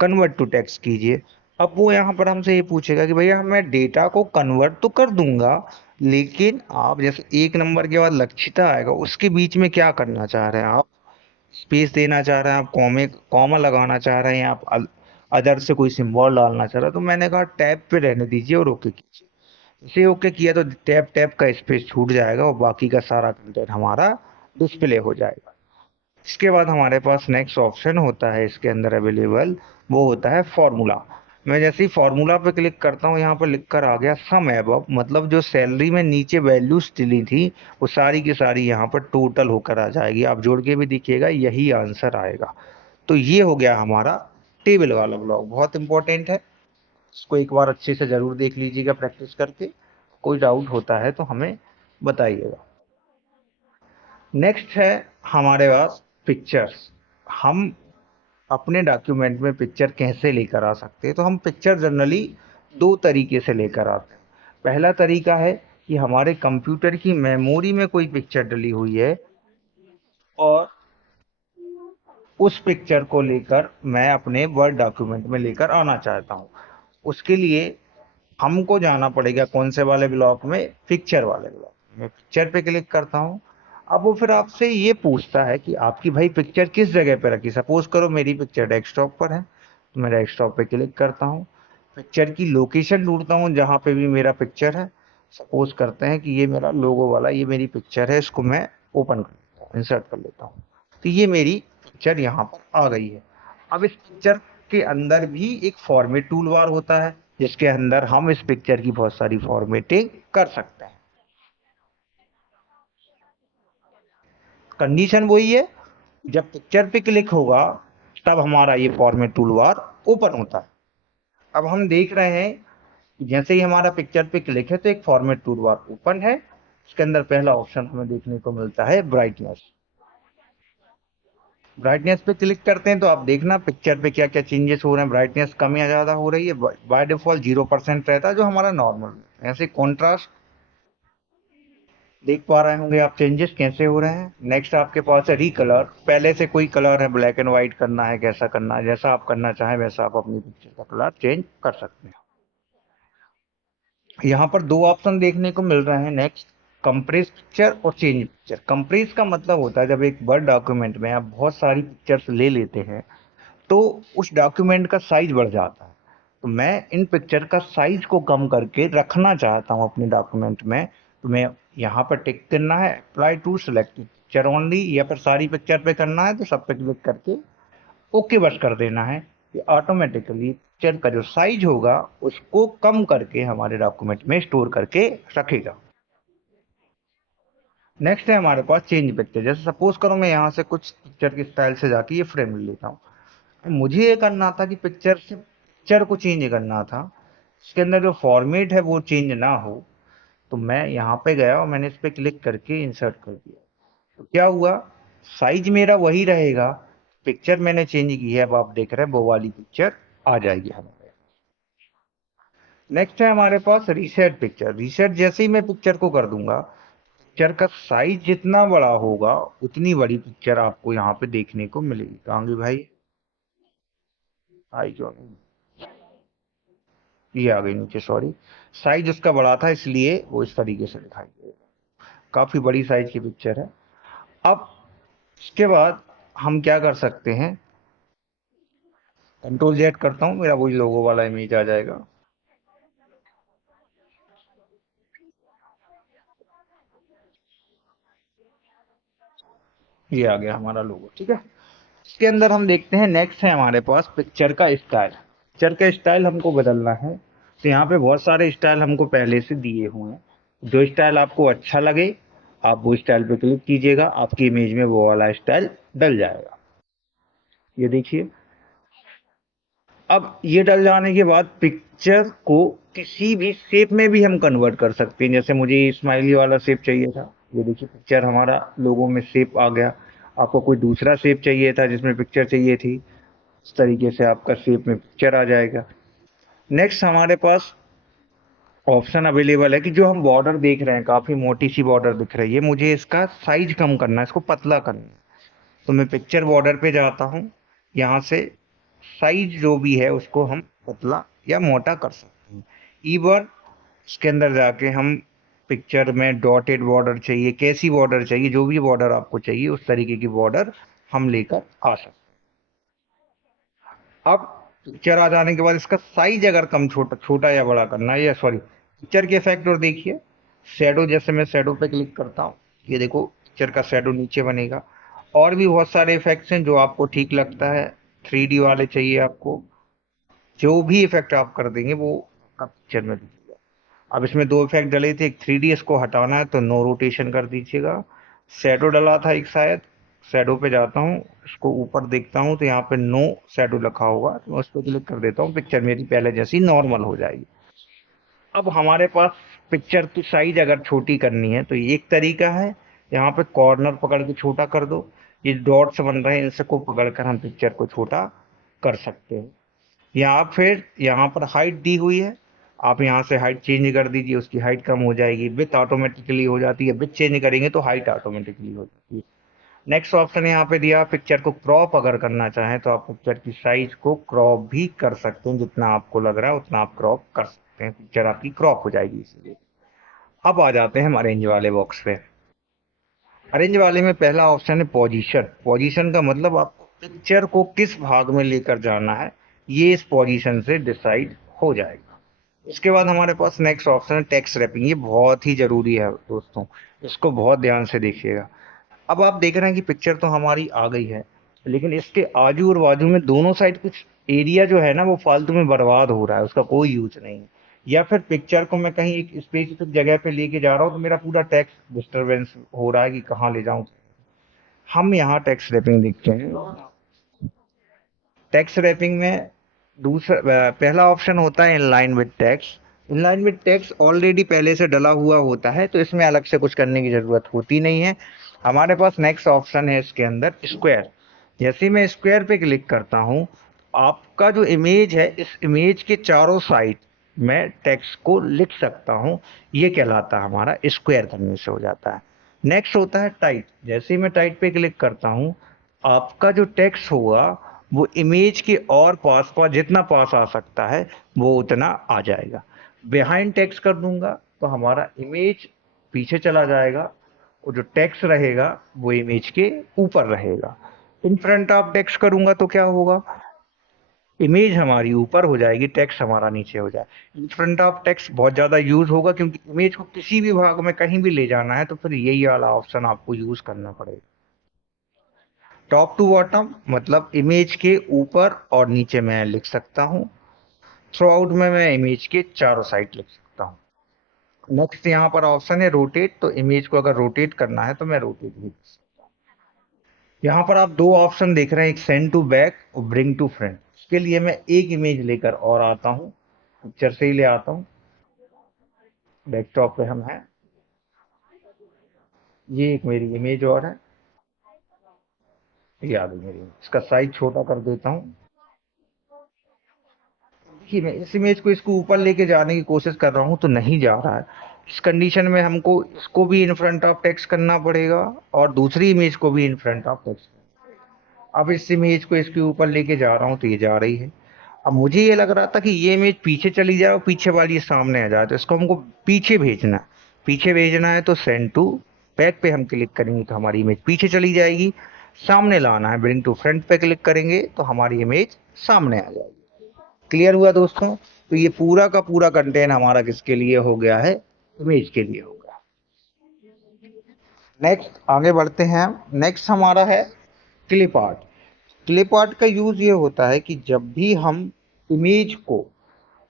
कन्वर्ट टू टेक्स्ट कीजिए। अब वो यहाँ पर हमसे ये पूछेगा कि भैया मैं डेटा को कन्वर्ट तो कर दूंगा, लेकिन आप जैसे एक नंबर के बाद लक्षिता आएगा, उसके बीच में क्या करना चाह रहे हैं आप? स्पेस देना चाह रहे हैं आप, कॉमे कॉमा लगाना चाह रहे हैं आप, अदर से कोई सिंबल डालना चाह रहे हैं? तो मैंने कहा टैब पे रहने दीजिए और ओके कीजिए। इसे ओके किया तो टैब टैब का स्पेस छूट जाएगा और बाकी का सारा कंटेंट हमारा डिस्प्ले हो जाएगा। इसके बाद हमारे पास नेक्स्ट ऑप्शन होता है इसके अंदर अवेलेबल, वो होता है फॉर्मूला। मैं जैसे ही फॉर्मूला पे क्लिक करता हूँ, यहाँ पर लिख कर आ गया सम एबव, मतलब जो सैलरी में नीचे वैल्यूज डली थी वो सारी की सारी यहाँ पर टोटल होकर आ जाएगी। आप जोड़ के भी देखिएगा, यही आंसर आएगा। तो ये हो गया हमारा टेबल वाला ब्लॉक, बहुत इंपॉर्टेंट है। इसको एक बार अच्छे से जरूर देख लीजिएगा प्रैक्टिस करके। कोई डाउट होता है तो हमें बताइएगा। नेक्स्ट है हमारे पास पिक्चर्स। हम अपने डॉक्यूमेंट में पिक्चर कैसे लेकर आ सकते हैं? तो हम पिक्चर जनरली दो तरीके से लेकर आते हैं। पहला तरीका है कि हमारे कंप्यूटर की मेमोरी में कोई पिक्चर डली हुई है और उस पिक्चर को लेकर मैं अपने वर्ड डॉक्यूमेंट में लेकर आना चाहता हूँ। उसके लिए हमको जाना पड़ेगा कौन से वाले ब्लॉक में? पिक्चर वाले ब्लॉक में। पिक्चर पे क्लिक करता हूँ। अब वो फिर आपसे ये पूछता है कि आपकी भाई पिक्चर किस जगह पे रखी। सपोज करो मेरी पिक्चर डेस्कटॉप पर है, तो मैं डेस्कटॉप पे क्लिक करता हूँ। पिक्चर की लोकेशन ढूंढता हूँ जहाँ पे भी मेरा पिक्चर है। सपोज करते हैं कि ये मेरा लोगो वाला, ये मेरी पिक्चर है, इसको मैं ओपन कर लेता हूँ, इंसर्ट कर लेता हूँ। तो ये मेरी पिक्चर यहाँ पर आ गई है। अब इस पिक्चर के अंदर भी एक फॉर्मेट टूल बार होता है, जिसके अंदर हम इस पिक्चर की बहुत सारी फॉर्मेटिंग कर सकते हैं। कंडीशन वही है, जब पिक्चर पे क्लिक होगा तब हमारा ये फॉर्मेट टूल बार ओपन होता है। अब हम देख रहे हैं कि जैसे ही हमारा पिक्चर पे क्लिक है तो एक फॉर्मेट टूल बार ओपन है। इसके अंदर पहला ऑप्शन हमें देखने को मिलता है ब्राइटनेस। ब्राइटनेस पे क्लिक करते हैं तो आप देखना पिक्चर पे क्या क्या चेंजेस हो रहे हैं। ब्राइटनेस कम या ज़्यादा हो रही है। बाय डिफॉल्ट 0% रहता है जो हमारा नॉर्मल है। ऐसे कॉन्ट्रास्ट देख पा रहे होंगे आप चेंजेस कैसे हो रहे हैं। नेक्स्ट आपके पास है रिकलर। पहले से कोई कलर है, ब्लैक एंड व्हाइट करना है, कैसा करना है, जैसा आप करना चाहें वैसा आप अपनी पिक्चर का कलर चेंज कर सकते हैं। यहाँ पर दो ऑप्शन देखने को मिल रहे हैं नेक्स्ट, कंप्रेस पिक्चर और चेंज पिक्चर। कंप्रेस का मतलब होता है जब एक वर्ड डॉक्यूमेंट में आप बहुत सारी पिक्चर्स ले लेते हैं तो उस डॉक्यूमेंट का साइज बढ़ जाता है। तो मैं इन पिक्चर का साइज को कम करके रखना चाहता हूँ अपने डॉक्यूमेंट में। तो मैं यहाँ पर टिक करना है apply to select picture only, या फिर सारी पिक्चर पे करना है तो सब पे क्लिक करके ओके बस कर देना है। ये ऑटोमेटिकली पिक्चर का जो साइज होगा उसको कम करके हमारे डॉक्यूमेंट में स्टोर करके रखेगा। नेक्स्ट है हमारे पास चेंज पिक्चर। जैसे सपोज करो मैं यहाँ से कुछ पिक्चर के स्टाइल से जाके ये फ्रेम ले लेता हूँ। मुझे ये करना था कि पिक्चर को चेंज करना था, इसके अंदर जो फॉर्मेट है वो चेंज ना हो। तो मैं यहाँ पे गया और मैंने इस पे क्लिक करके इंसर्ट कर दिया। तो क्या हुआ, साइज मेरा वही रहेगा, पिक्चर मैंने चेंज की है। अब आप देख रहे हैं वो वाली पिक्चर आ जाएगी हमारे। नेक्स्ट है हमारे पास रीसेट पिक्चर। रीसेट जैसे ही मैं पिक्चर को कर दूंगा, पिक्चर का साइज जितना बड़ा होगा उतनी बड़ी पिक्चर आपको यहाँ पे देखने को मिलेगी। कहांगे भाई, आई क्यों नहीं? ये आ गई नीचे, सॉरी। साइज उसका बड़ा था इसलिए वो इस तरीके से दिखाई दे रहा है। काफी बड़ी साइज की पिक्चर है। अब इसके बाद हम क्या कर सकते हैं, कंट्रोल जेड करता हूँ, मेरा वही लोगो वाला इमेज आ जाएगा। ये आ गया हमारा लोगो, ठीक है। इसके अंदर हम देखते हैं नेक्स्ट है हमारे पास पिक्चर का स्टाइल। पिक्चर का स्टाइल हमको बदलना है तो यहाँ पे बहुत सारे स्टाइल हमको पहले से दिए हुए हैं। जो स्टाइल आपको अच्छा लगे आप वो स्टाइल पे क्लिक कीजिएगा, आपकी इमेज में वो वाला स्टाइल डल जाएगा। ये देखिए, अब ये डल जाने के बाद पिक्चर को किसी भी शेप में भी हम कन्वर्ट कर सकते हैं। जैसे मुझे स्माइली वाला शेप चाहिए था, ये देखिए पिक्चर हमारा लोगो में शेप आ गया। आपको कोई दूसरा शेप चाहिए था जिसमें पिक्चर चाहिए थी, इस तरीके से आपका शेप में पिक्चर आ जाएगा। नेक्स्ट हमारे पास ऑप्शन अवेलेबल है कि जो हम बॉर्डर देख रहे हैं, काफी मोटी सी बॉर्डर दिख रही है, मुझे इसका साइज कम करना है, इसको पतला करना है। तो मैं पिक्चर बॉर्डर पे जाता हूँ, यहाँ से साइज जो भी है उसको हम पतला या मोटा कर सकते हैं। ईवन इसके अंदर जाके हम पिक्चर में डॉटेड बॉर्डर चाहिए, कैसी बॉर्डर चाहिए, जो भी बॉर्डर आपको चाहिए उस तरीके की बॉर्डर हम लेकर आ सकते हैं। अब पिक्चर आ जाने के बाद इसका साइज अगर कम छोटा छोटा या बड़ा करना है, या सॉरी पिक्चर के इफेक्ट, और देखिए शेडो, जैसे मैं शेडो पे क्लिक करता हूँ, ये देखो पिक्चर का शेडो नीचे बनेगा। और भी बहुत सारे इफेक्ट्स हैं जो आपको ठीक लगता है, 3D वाले चाहिए आपको, जो भी इफेक्ट आप कर देंगे वो आपका पिक्चर में दिखेगा। अब इसमें दो इफेक्ट डले थे, एक 3D, इसको हटाना है तो नो रोटेशन कर दीजिएगा। शैडो डला था एक शायद, शैडो पे जाता हूँ, इसको ऊपर देखता हूँ तो यहाँ पे नो शैडो लिखा होगा, तो मैं उस पर क्लिक कर देता हूँ, पिक्चर मेरी पहले जैसी नॉर्मल हो जाएगी। अब हमारे पास पिक्चर की साइज अगर छोटी करनी है तो ये एक तरीका है, यहाँ पे कॉर्नर पकड़ के छोटा कर दो, ये डॉट्स बन रहे हैं इनसे को पकड़ कर हम पिक्चर को छोटा कर सकते हैं। या फिर यहाँ पर हाइट दी हुई है, आप यहाँ से हाइट चेंज कर दीजिए, उसकी हाइट कम हो जाएगी, विथ ऑटोमेटिकली हो जाती है, विथ चेंज करेंगे तो हाइट ऑटोमेटिकली हो जाती है। नेक्स्ट ऑप्शन यहाँ पे दिया, पिक्चर को क्रॉप अगर करना चाहें तो आप पिक्चर की साइज को क्रॉप भी कर सकते हैं, जितना आपको लग रहा है उतना आप क्रॉप कर सकते हैं, पिक्चर आपकी क्रॉप हो जाएगी इसलिए। अब आ जाते हैं हम अरेंज वाले बॉक्स पे। अरेंज वाले में पहला ऑप्शन है पोजीशन। पोजीशन का मतलब आपको पिक्चर को किस भाग में लेकर जाना है, ये इस पोजीशन से डिसाइड हो जाएगा। इसके बाद हमारे पास नेक्स्ट ऑप्शन है टेक्स्ट रैपिंग। ये बहुत ही जरूरी है दोस्तों, इसको बहुत ध्यान से देखिएगा। अब आप देख रहे हैं कि पिक्चर तो हमारी आ गई है, लेकिन इसके आजू और बाजू में दोनों साइड कुछ एरिया जो है ना वो फालतू में बर्बाद हो रहा है, उसका कोई यूज नहीं है। या फिर पिक्चर को मैं कहीं एक स्पेसिफिक जगह पे लेके जा रहा हूँ तो मेरा पूरा टेक्स्ट डिस्टरबेंस हो रहा है कि कहाँ ले जाऊं। हम यहाँ टेक्स्ट रैपिंग देखते हैं। टेक्स्ट रैपिंग में दूसरा पहला ऑप्शन होता है inline with text. Inline with text already पहले से डला हुआ होता है, तो इसमें अलग से कुछ करने की जरूरत होती नहीं है। हमारे पास नेक्स्ट ऑप्शन है इसके अंदर स्क्वायर। जैसे मैं स्क्वायर पे क्लिक करता हूँ, आपका जो इमेज है इस इमेज के चारों साइड मैं टेक्स्ट को लिख सकता हूँ, ये कहलाता है हमारा स्क्वायर करने से हो जाता है। नेक्स्ट होता है टाइट। जैसे ही मैं टाइट पे क्लिक करता हूँ, आपका जो टेक्स्ट होगा वो इमेज के और पास पास जितना पास आ सकता है वो उतना आ जाएगा। बिहाइंड टेक्स्ट कर दूंगा तो हमारा इमेज पीछे चला जाएगा, और जो टेक्स्ट रहेगा वो इमेज के ऊपर रहेगा। इन फ्रंट ऑफ टेक्स्ट करूंगा तो क्या होगा, इमेज हमारी ऊपर हो जाएगी, टेक्स्ट हमारा नीचे हो जाए। इन फ्रंट ऑफ टेक्स्ट बहुत ज्यादा यूज होगा, क्योंकि इमेज को किसी भी भाग में कहीं भी ले जाना है तो फिर यही वाला ऑप्शन आपको यूज करना पड़ेगा। टॉप टू बॉटम मतलब इमेज के ऊपर और नीचे मैं लिख सकता हूँ, थ्रू आउट में मैं इमेज के चारों साइड लिख सकता हूँ। नेक्स्ट यहाँ पर ऑप्शन है रोटेट, तो इमेज को अगर रोटेट करना है तो मैं रोटेट भी कर सकता हूँ। यहाँ पर आप दो ऑप्शन देख रहे हैं, एक सेंड टू बैक और ब्रिंग टू फ्रंट। इसके लिए मैं एक इमेज लेकर और आता हूँ, पिक्चर से ही ले आता हूँ, डेस्कटॉप पे हम हैं, ये एक मेरी इमेज और है, ये आ गई मेरी। इसका साइज छोटा कर देता हूँ। देखिए मैं इस इमेज को इसको ऊपर लेके जाने की कोशिश कर रहा हूँ तो नहीं जा रहा है। इस कंडीशन में हमको इसको भी इन फ्रंट ऑफ टेक्स्ट करना पड़ेगा और दूसरी इमेज को भी इन फ्रंट ऑफ टेक्स्ट। अब इस इमेज को इसके ऊपर लेके जा रहा हूँ तो ये जा रही है। अब मुझे ये लग रहा था कि ये इमेज पीछे चली जाए और पीछे वाली सामने आ जाए, तो इसको हमको पीछे भेजना है। पीछे भेजना है तो सेंड टू बैक पे हम क्लिक करेंगे तो हमारी इमेज पीछे चली जाएगी। सामने लाना है, ब्रिंग टू फ्रंट पे क्लिक करेंगे तो हमारी इमेज सामने आ जाएगी। क्लियर हुआ दोस्तों? तो ये पूरा का पूरा कंटेंट हमारा किसके लिए हो गया है, इमेज के लिए हो गया। नेक्स्ट आगे बढ़ते हैं। नेक्स्ट हमारा है क्लिप आर्ट। क्लिप आर्ट का यूज ये होता है कि जब भी हम इमेज को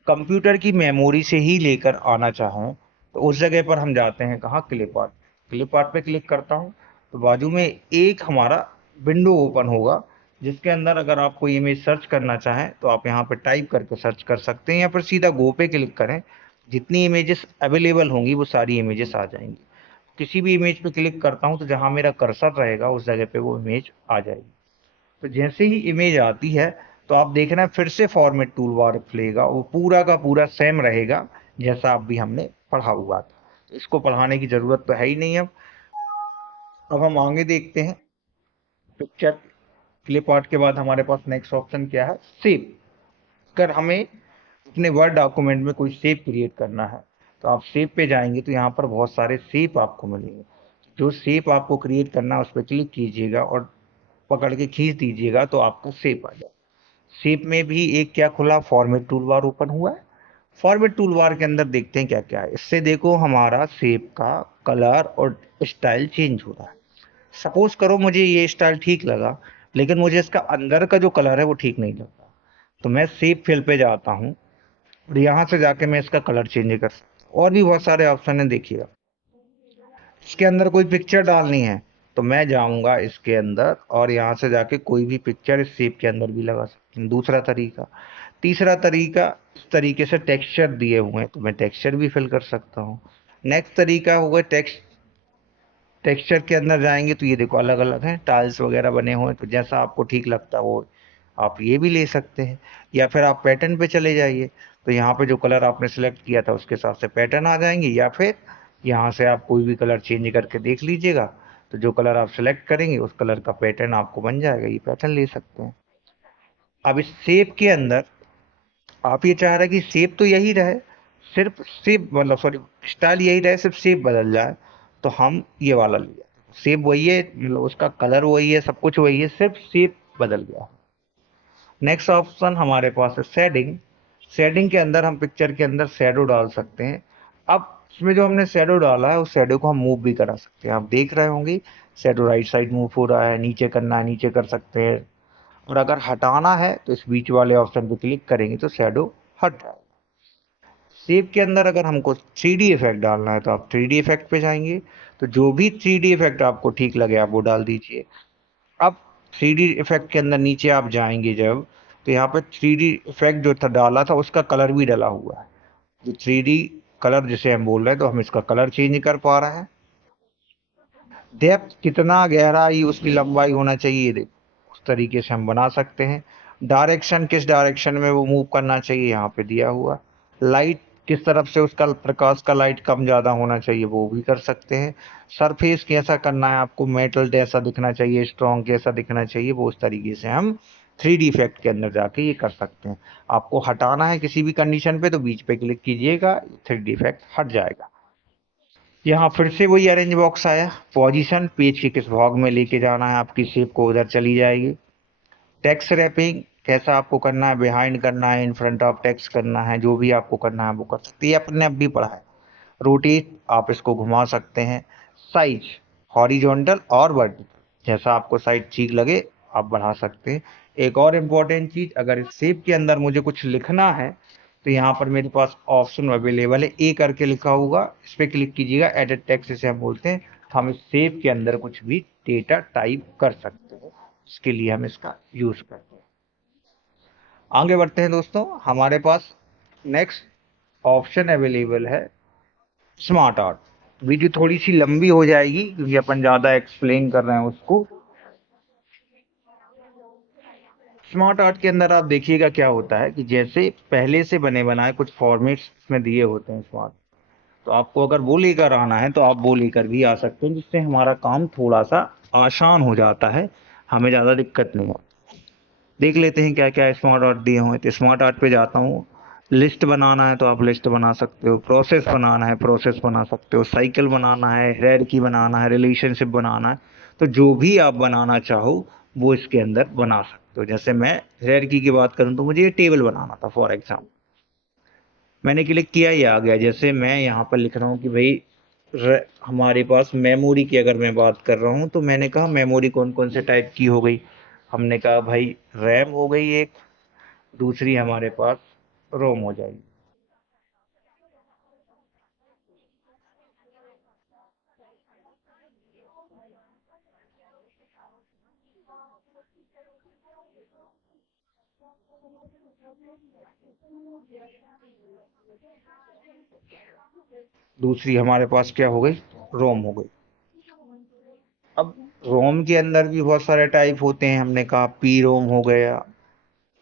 कंप्यूटर की मेमोरी से ही लेकर आना चाहें तो उस जगह पर हम जाते हैं कहाँ, क्लिप आर्ट। क्लिप आर्ट पे क्लिक करता हूँ तो बाजू में एक हमारा विंडो ओपन होगा, जिसके अंदर अगर आप कोई इमेज सर्च करना चाहें तो आप यहाँ पे टाइप करके सर्च कर सकते हैं या फिर सीधा गो पे क्लिक करें। जितनी इमेजेस अवेलेबल होंगी वो सारी इमेजेस आ जाएंगी। किसी भी इमेज पे क्लिक करता हूँ तो जहाँ मेरा कर्सर रहेगा उस जगह पे वो इमेज आ जाएगी। तो जैसे ही इमेज आती है तो आप देख रहे हैं फिर से फॉर्मेट टूल बार खुलेगा, वो पूरा का पूरा सेम रहेगा जैसा अभी हमने पढ़ा हुआ था। इसको पढ़ाने की जरूरत तो है ही नहीं। अब हम आगे देखते हैं। पिक्चर क्लिप आर्ट के बाद हमारे पास नेक्स्ट ऑप्शन क्या है, सेव। अगर हमें अपने वर्ड डॉक्यूमेंट में कोई सेव क्रिएट करना है तो आप सेव पे जाएंगे तो यहाँ पर बहुत सारे सेव आपको मिलेंगे। जो सेव आपको क्रिएट करना है उस पर क्लिक कीजिएगा और पकड़ के खींच दीजिएगा तो आपका सेव आ जाए। सेव में भी एक क्या खुला, फॉर्मेट टूल बार ओपन हुआ है। फॉर्मेट टूल बार के अंदर देखते हैं क्या क्या है। इससे देखो हमारा सेव का कलर और स्टाइल चेंज हो रहा है। सपोज करो मुझे ये स्टाइल ठीक लगा लेकिन मुझे इसका अंदर का जो कलर है वो ठीक नहीं लगता, तो मैं सेव फिल पे जाता हूँ और यहाँ से जाके मैं इसका कलर चेंज कर सकता हूँ। और भी बहुत सारे ऑप्शन है, देखिएगा। इसके अंदर कोई पिक्चर डालनी है तो मैं जाऊंगा इसके अंदर और यहाँ से जाके कोई भी पिक्चर इस शेप के अंदर भी लगा सकते हैं, दूसरा तरीका। तीसरा तरीका, इस तरीके से टेक्सचर दिए हुए हैं तो मैं टेक्सचर भी फिल कर सकता हूँ। नेक्स्ट तरीका होगा टेक्सचर के अंदर जाएंगे तो ये देखो अलग अलग हैं, टाइल्स वगैरह बने हुए हैं, तो जैसा आपको ठीक लगता है वो आप ये भी ले सकते हैं। या फिर आप पैटर्न पे चले जाइए तो यहाँ पे जो कलर आपने सेलेक्ट किया था उसके हिसाब से पैटर्न आ जाएंगे, या फिर यहाँ से आप कोई भी कलर चेंज करके देख लीजिएगा तो जो कलर आप सेलेक्ट करेंगे उस कलर का पैटर्न आपको बन जाएगा। ये पैटर्न ले सकते हैं। अब इस शेप के अंदर आप ये चाह रहे हैं कि शेप तो यही रहे, सिर्फ शेप मतलब सॉरी स्टाइल यही रहे, सिर्फ शेप बदल जाए, तो हम ये वाला लिया। शेप वही है, मतलब उसका कलर वही है, सब कुछ वही है, सिर्फ शेप बदल गया। नेक्स्ट ऑप्शन हमारे पास है शेडिंग। शेडिंग के अंदर हम पिक्चर के अंदर शेडो डाल सकते हैं। अब इसमें जो हमने शेडो डाला है उस शेडो को हम मूव भी करा सकते हैं। आप देख रहे होंगे शेडो राइट साइड मूव हो रहा है, नीचे करना है नीचे कर सकते हैं, और अगर हटाना है तो इस बीच वाले ऑप्शन पे क्लिक करेंगे तो शेडो हट जाएगा। शेप के अंदर अगर हमको 3D इफेक्ट डालना है तो आप 3D इफेक्ट पे जाएंगे, तो जो भी 3D इफेक्ट आपको ठीक लगे आप वो डाल दीजिए। अब 3D इफेक्ट के अंदर नीचे आप जाएंगे जब, तो यहाँ पे 3D इफेक्ट जो था डाला था उसका कलर भी डला हुआ है। जो 3D कलर जिसे हम बोल रहे हैं तो हम इसका कलर चेंज कर पा रहे हैं। डेप्थ कितना गहराई उसकी लंबाई होना चाहिए देखो उस तरीके से हम बना सकते हैं। डायरेक्शन किस डायरेक्शन में वो मूव करना चाहिए यहाँ पे दिया हुआ। लाइट किस तरफ से उसका प्रकाश का लाइट कम ज़्यादा होना चाहिए वो भी कर सकते हैं। सरफेस कैसा करना है आपको, मेटल कैसा दिखना चाहिए, स्ट्रॉन्ग कैसा दिखना चाहिए, वो उस तरीके से हम 3D इफेक्ट के अंदर जाके ये कर सकते हैं। आपको हटाना है किसी भी कंडीशन पे तो बीच पे क्लिक कीजिएगा, 3D इफेक्ट हट जाएगा। यहाँ फिर से वही अरेंज बॉक्स आया, पोजीशन पेज के किस भाग में लेके जाना है आपकी शेप को उधर चली जाएगी। टेक्स्ट रैपिंग कैसा आपको करना है, बिहाइंड करना है, इन फ्रंट ऑफ टेक्स्ट करना है, जो भी आपको करना है वो कर सकते हैं, अपने आप भी पढ़ा है। रोटेट आप इसको घुमा सकते हैं। साइज हॉरिजॉन्टल और वर्टिकल जैसा आपको साइज ठीक लगे आप बढ़ा सकते हैं। एक और इम्पोर्टेंट चीज, अगर इस शेप के अंदर मुझे कुछ लिखना है तो यहाँ पर मेरे पास ऑप्शन अवेलेबल है, ए करके लिखा होगा, इस पर क्लिक कीजिएगा, एडिट टेक्स्ट इसे हम बोलते हैं। हम इस शेप के अंदर कुछ भी डेटा टाइप कर सकते हैं, इसके लिए हम इसका यूज करते हैं। आगे बढ़ते हैं दोस्तों, हमारे पास नेक्स्ट ऑप्शन अवेलेबल है स्मार्ट आर्ट। वीडियो थोड़ी सी लंबी हो जाएगी क्योंकि अपन ज़्यादा एक्सप्लेन कर रहे हैं उसको। स्मार्ट आर्ट के अंदर आप देखिएगा क्या होता है कि जैसे पहले से बने बनाए कुछ फॉर्मेट्स में दिए होते हैं स्मार्ट, तो आपको अगर वो लेकर आना है तो आप वो लेकर भी आ सकते हैं, जिससे हमारा काम थोड़ा सा आसान हो जाता है, हमें ज़्यादा दिक्कत नहीं होती। देख लेते हैं क्या क्या स्मार्ट आर्ट दिए हुए हैं। तो स्मार्ट आर्ट पे जाता हूँ। लिस्ट बनाना है तो आप लिस्ट बना सकते हो, प्रोसेस बनाना है प्रोसेस बना सकते हो, साइकिल बनाना है, हायरार्की बनाना है, रिलेशनशिप बनाना है, तो जो भी आप बनाना चाहो वो इसके अंदर बना सकते हो। जैसे मैं हायरार्की की बात करूँ तो मुझे ये टेबल बनाना था फॉर एग्जाम्पल, मैंने क्लिक किया ये आ गया। जैसे मैं यहाँ पर लिख रहा हूँ कि भाई हमारे पास मेमोरी की अगर मैं बात कर रहा हूँ तो मैंने कहा मेमोरी कौन कौन से टाइप की हो गई। हमने कहा भाई रैम हो गई एक, दूसरी हमारे पास रोम हो जाएगी। दूसरी हमारे पास क्या हो गई, रोम हो गई। अब रोम के अंदर भी बहुत सारे टाइप होते हैं, हमने कहा पी रोम हो गया,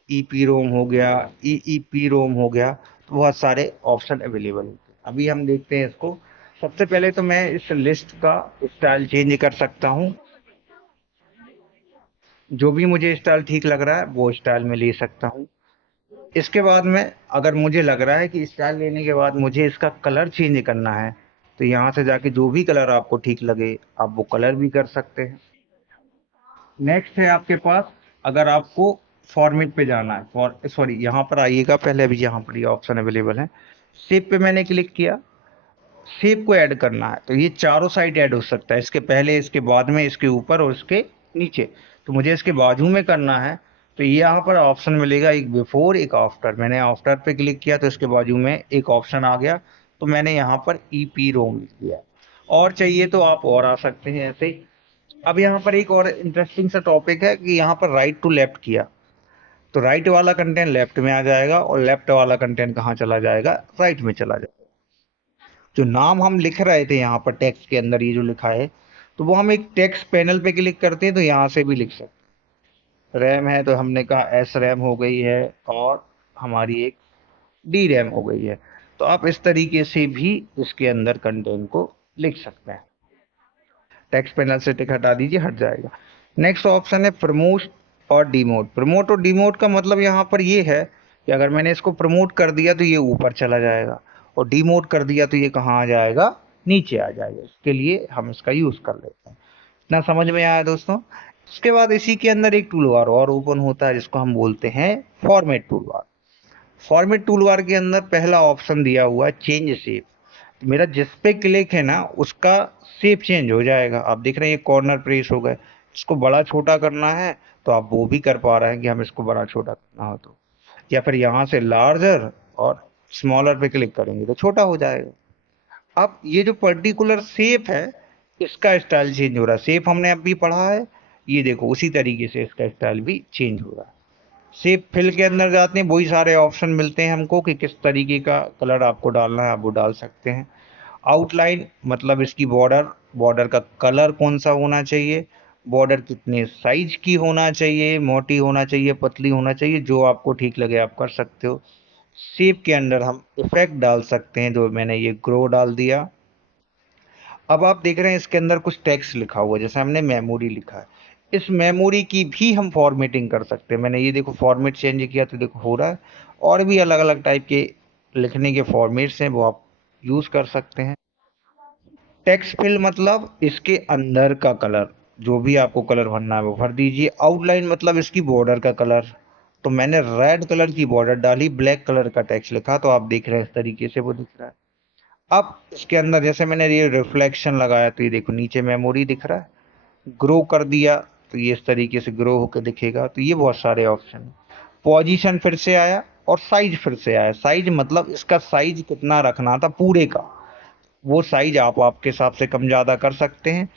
ईपी रोम हो गया, ईईपी रोम हो गया, तो बहुत सारे ऑप्शन अवेलेबल होते हैं। अभी हम देखते हैं इसको। सबसे पहले तो मैं इस लिस्ट का स्टाइल चेंज कर सकता हूँ, जो भी मुझे स्टाइल ठीक लग रहा है वो स्टाइल में ले सकता हूँ। इसके बाद में अगर मुझे लग रहा है कि स्टाइल लेने के बाद मुझे इसका कलर चेंज करना है, तो यहाँ से जाके जो भी कलर आपको ठीक लगे आप वो कलर भी कर सकते हैं। नेक्स्ट है आपके पास, अगर आपको फॉर्मेट पे जाना है, सॉरी यहाँ पर आइएगा पहले, अभी यहाँ पर ये ऑप्शन अवेलेबल है। शेप पे मैंने क्लिक किया, शेप को ऐड करना है तो ये चारों साइड ऐड हो सकता है, इसके पहले, इसके बाद में, इसके ऊपर और इसके नीचे। तो मुझे इसके बाजू में करना है, तो ये यहाँ पर ऑप्शन मिलेगा, एक बिफोर एक आफ्टर। मैंने आफ्टर पे क्लिक किया तो इसके बाजू में एक ऑप्शन आ गया, तो मैंने यहाँ पर ईपी रोम लिख दिया। और चाहिए तो आप और आ सकते हैं ऐसे ही। अब यहाँ पर एक और इंटरेस्टिंग सा टॉपिक है कि यहाँ पर राइट टू लेफ्ट किया तो राइट वाला कंटेंट लेफ्ट में आ जाएगा और लेफ्ट वाला कंटेंट कहाँ चला जाएगा, राइट में चला जाएगा। जो नाम हम लिख रहे थे यहाँ पर टेक्स्ट के अंदर, ये जो लिखा है, तो वो हम एक टेक्स्ट पैनल पे क्लिक करते हैं तो यहाँ से भी लिख सकते हैं। रैम है तो हमने कहा एस रैम हो गई है, और हमारी एक डी रैम हो गई है। तो आप इस तरीके से भी इसके अंदर कंटेंट को लिख सकते हैं। टेक्स्ट पैनल से टिक हटा दीजिए, हट जाएगा। नेक्स्ट ऑप्शन है प्रमोट और डिमोट। प्रमोट और डिमोट का मतलब यहाँ पर ये है कि अगर मैंने इसको प्रमोट कर दिया तो ये ऊपर चला जाएगा, और डिमोट कर दिया तो ये कहाँ आ जाएगा, नीचे आ जाएगा। इसके लिए हम इसका यूज कर लेते हैं। इतना समझ में आया दोस्तों। उसके बाद इसी के अंदर एक टूल बार और ओपन होता है जिसको हम बोलते हैं format tool bar. Format tool bar के अंदर पहला ऑप्शन दिया हुआ है चेंज शेप। मेरा जिस पे क्लिक है ना उसका शेप चेंज हो जाएगा। आप देख रहे हैं ये कॉर्नर प्रेस हो गए, इसको बड़ा छोटा करना है तो आप वो भी कर पा रहे हैं कि हम इसको बड़ा छोटा करना हो तो, या फिर यहाँ से लार्जर और स्मॉलर पे क्लिक करेंगे तो छोटा हो जाएगा। अब ये जो पर्टिकुलर शेप है इसका स्टाइल चेंज हो रहा है। शेप हमने अभी पढ़ा है, ये देखो उसी तरीके से इसका स्टाइल भी चेंज हो रहा है। शेप फिल के अंदर जाते हैं, वही सारे ऑप्शन मिलते हैं हमको कि किस तरीके का कलर आपको डालना है, आप वो डाल सकते हैं। आउटलाइन मतलब इसकी बॉर्डर, बॉर्डर का कलर कौन सा होना चाहिए, बॉर्डर कितने साइज की होना चाहिए, मोटी होना चाहिए, पतली होना चाहिए, जो आपको ठीक लगे आप कर सकते हो। शेप के अंदर हम इफेक्ट डाल सकते हैं, जो मैंने ये ग्रो डाल दिया। अब आप देख रहे हैं इसके अंदर कुछ टेक्स्ट लिखा हुआ है, जैसे हमने मेमोरी लिखा है, इस मेमोरी की भी हम फॉर्मेटिंग कर सकते हैं। मैंने ये देखो फॉर्मेट चेंज किया तो देखो हो रहा है। और भी अलग अलग टाइप के लिखने के फॉर्मेट्स हैं, वो आप यूज कर सकते हैं। टेक्स्ट फिल मतलब इसके अंदर का कलर, जो भी आपको कलर भरना है वो भर दीजिए। आउटलाइन मतलब इसकी बॉर्डर का कलर, तो मैंने रेड कलर की बॉर्डर डाली, ब्लैक कलर का टेक्स्ट लिखा, तो आप देख रहे हैं इस तरीके से वो दिख रहा है। अब इसके अंदर जैसे मैंने ये रिफ्लेक्शन लगाया तो ये देखो नीचे मेमोरी दिख रहा है। ग्रो कर दिया तो ये इस तरीके से ग्रो होकर दिखेगा। तो ये बहुत सारे ऑप्शन है। पोजीशन फिर से आया और साइज फिर से आया। साइज मतलब इसका साइज कितना रखना था पूरे का, वो साइज आप आपके हिसाब से कम ज़्यादा कर सकते हैं।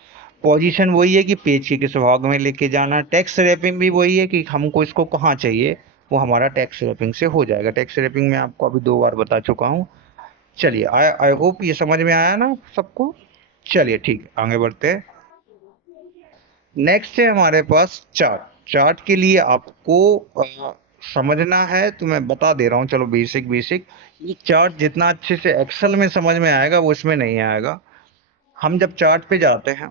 पोजीशन वही है कि पेज के किस भाग में लेके जाना है। टेक्स्ट रैपिंग भी वही है कि हमको इसको कहाँ चाहिए, वो हमारा टेक्स्ट रैपिंग से हो जाएगा। टेक्स्ट रैपिंग में आपको अभी 2 बार बता चुका हूँ। चलिए, आई आई होप ये समझ में आया ना सबको। चलिए ठीक है, आगे बढ़ते हैं। नेक्स्ट है हमारे पास चार्ट। चार्ट के लिए आपको समझना है तो मैं बता दे रहा हूँ, चलो बेसिक बेसिक। ये चार्ट जितना अच्छे से एक्सेल में समझ में आएगा वो इसमें नहीं आएगा। हम जब चार्ट पे जाते हैं,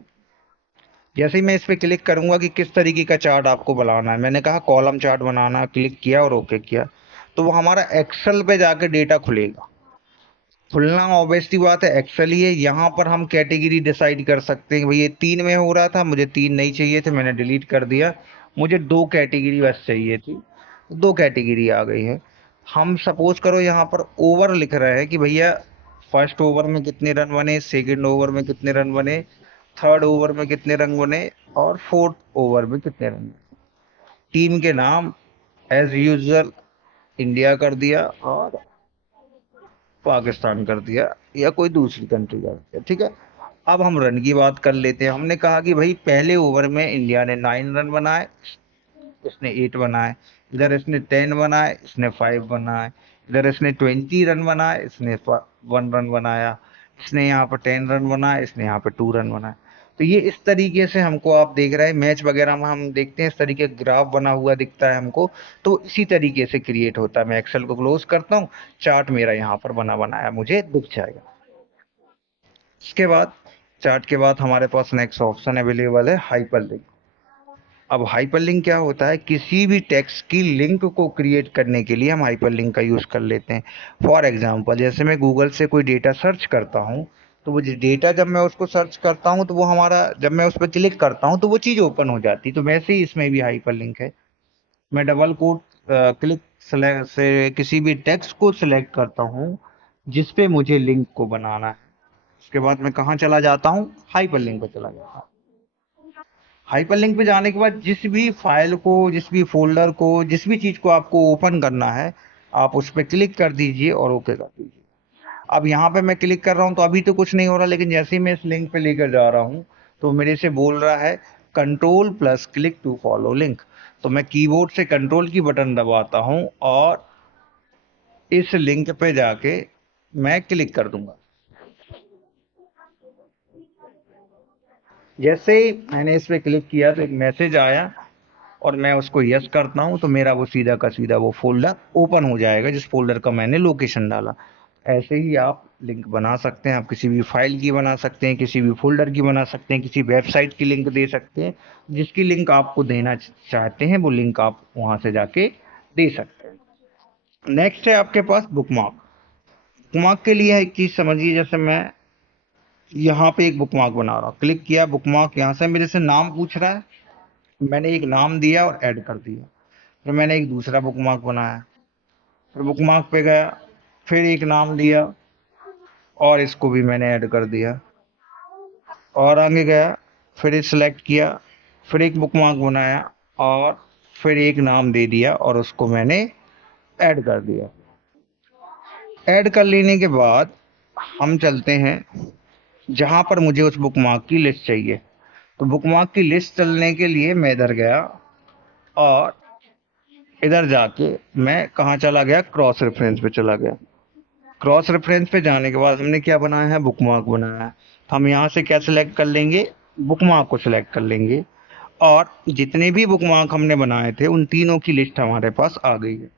जैसे ही मैं इस पे क्लिक करूंगा कि किस तरीके का चार्ट आपको बनाना है, मैंने कहा कॉलम चार्ट बनाना है, क्लिक किया और ओके किया, तो वो हमारा एक्सेल पे जाके डेटा खुलेगा। खुलना ऑब्वियसली बात है एक्सेल ही है। यहाँ पर हम कैटेगरी डिसाइड कर सकते हैं। भाई ये 3 में हो रहा था, मुझे 3 नहीं चाहिए थे, मैंने डिलीट कर दिया, मुझे 2 कैटेगरी बस चाहिए थी, 2 कैटेगरी आ गई है। हम सपोज करो यहाँ पर ओवर लिख रहे हैं कि भैया फर्स्ट ओवर में कितने रन बने, सेकंड ओवर में कितने रन बने, थर्ड ओवर में कितने रन बने, और फोर्थ ओवर में कितने रन बने। टीम के नाम एज यूजल इंडिया कर दिया और पाकिस्तान कर दिया, या कोई दूसरी कंट्री कर दिया, ठीक है। अब हम रन की बात कर लेते हैं। हमने कहा कि भाई पहले ओवर में इंडिया ने 9 रन बनाए, इसने 8 बनाए, इधर इसने 10 बनाए, इसने 5 बनाए, इधर इसने 20 रन बनाए, इसने 1 रन बनाया, इसने यहाँ पर 10 रन बनाए, इसने यहाँ पे 2 रन बनाए। तो ये इस तरीके से हमको आप देख रहे हैं मैच वगैरह में हम देखते हैं इस तरीके का ग्राफ बना हुआ दिखता है हमको। तो इसी तरीके से क्रिएट होता है। मैं एक्सेल को क्लोज करता हूँ, चार्ट मेरा यहाँ पर बना बनाया मुझे दिख जाएगा। इसके बाद चार्ट के बाद हमारे पास नेक्स्ट ऑप्शन अवेलेबल है हाइपरलिंक। अब हाइपरलिंक क्या होता है, किसी भी टेक्स्ट की लिंक को क्रिएट करने के लिए हम हाइपरलिंक का यूज कर लेते हैं। फॉर एग्जांपल जैसे मैं गूगल से कोई डेटा सर्च करता हूँ, तो वो डेटा जब मैं उसको सर्च करता हूँ तो वो हमारा जब मैं उस पर क्लिक करता हूँ तो वो चीज़ ओपन हो जाती है। तो वैसे ही इसमें भी हाइपरलिंक है। मैं डबल कोट क्लिक से किसी भी टेक्स्ट को सिलेक्ट करता हूँ जिस पे मुझे लिंक को बनाना है। उसके बाद मैं कहाँ चला जाता हूँ, हाइपरलिंक पे चला जाता हूँ। हाइपरलिंक पे जाने के बाद जिस भी फाइल को, जिस भी फोल्डर को, जिस भी चीज को आपको ओपन करना है, आप उस पर क्लिक कर दीजिए और ओके कर दीजिए। अब यहाँ पे मैं क्लिक कर रहा हूँ तो अभी तो कुछ नहीं हो रहा, लेकिन जैसे ही मैं इस लिंक पे लेकर जा रहा हूँ तो मेरे से बोल रहा है control plus click to follow link. तो मैं कीबोर्ड से कंट्रोल की बटन दबाता हूँ और इस लिंक पे जाके मैं क्लिक कर दूंगा। जैसे ही मैंने इस पे क्लिक किया तो एक मैसेज आया और मैं उसको यस करता हूँ तो मेरा वो सीधा का सीधा वो फोल्डर ओपन हो जाएगा जिस फोल्डर का मैंने लोकेशन डाला। ऐसे ही आप लिंक बना सकते हैं। आप किसी भी फाइल की बना सकते हैं, किसी भी फोल्डर की बना सकते हैं, किसी वेबसाइट की लिंक दे सकते हैं। जिसकी लिंक आपको देना चाहते हैं वो लिंक आप वहां से जाके दे सकते हैं। नेक्स्ट है आपके पास बुकमार्क। बुकमार्क के लिए एक चीज समझिए, जैसे मैं यहाँ पे एक बुकमार्क बना रहा हूँ, क्लिक किया बुकमार्क, यहाँ से मेरे से नाम पूछ रहा है, मैंने एक नाम दिया और ऐड कर दिया। फिर मैंने एक दूसरा बुकमार्क बनाया, फिर बुकमार्क पे गया, फिर एक नाम दिया और इसको भी मैंने ऐड कर दिया और आगे गया, फिर सिलेक्ट किया, फिर एक बुकमार्क बनाया और फिर एक नाम दे दिया और उसको मैंने ऐड कर दिया। ऐड कर लेने के बाद हम चलते हैं जहां पर मुझे उस बुकमार्क की लिस्ट चाहिए। तो बुकमार्क की लिस्ट चलने के लिए मैं इधर गया और इधर जाके मैं कहाँ चला गया, क्रॉस रेफरेंस पे चला गया। क्रॉस रेफरेंस पे जाने के बाद हमने क्या बनाया है, बुकमार्क बनाया है। हम यहाँ से क्या सिलेक्ट कर लेंगे, बुकमार्क को सिलेक्ट कर लेंगे और जितने भी बुकमार्क हमने बनाए थे उन तीनों की लिस्ट हमारे पास आ गई है।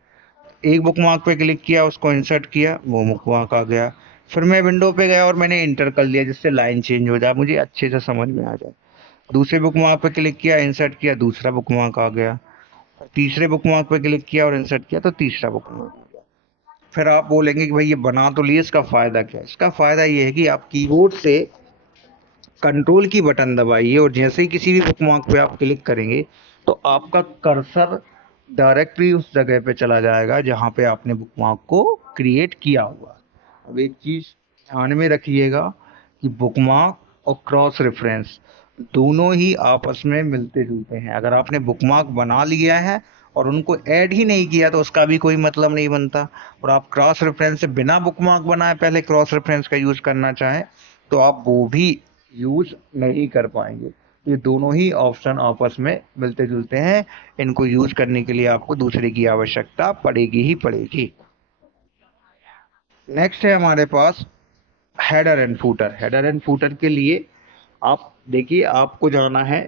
एक बुकमार्क पे क्लिक किया, उसको इंसर्ट किया, वो बुकमार्क आ गया। फिर मैं विंडो पे गया और मैंने इंटर कर लिया जिससे लाइन चेंज हो जाए, मुझे अच्छे से समझ में आ जाए। दूसरे बुकमार्क पे क्लिक किया, इंसर्ट किया, दूसरा बुकमार्क आ गया। तीसरे बुकमार्क पे क्लिक किया और इंसर्ट किया तो तीसरा बुकमार्क आ गया। फिर आप बोलेंगे कि भाई ये बना तो लिए, इसका फायदा क्या है? इसका फायदा ये है कि आप कीबोर्ड से कंट्रोल की बटन दबाइए और जैसे ही किसी भी बुकमार्क पे आप क्लिक करेंगे तो आपका कर्सर डायरेक्टली उस जगह पे चला जाएगा जहां पे आपने बुकमार्क को क्रिएट किया हुआ। अब एक चीज ध्यान में रखिएगा कि बुकमार्क और क्रॉस रेफरेंस दोनों ही आपस में मिलते जुलते हैं। अगर आपने बुकमार्क बना लिया है और उनको ऐड ही नहीं किया तो उसका भी कोई मतलब नहीं बनता। और आप क्रॉस रेफरेंस से बिना बुकमार्क बनाए पहले क्रॉस रेफरेंस का यूज करना चाहें तो आप वो भी यूज नहीं कर पाएंगे। ये दोनों ही ऑप्शन आपस में मिलते जुलते हैं। इनको यूज करने के लिए आपको दूसरे की आवश्यकता पड़ेगी ही पड़ेगी। नेक्स्ट है हमारे पास header and footer. Header and footer के लिए आप देखिए, आपको जाना है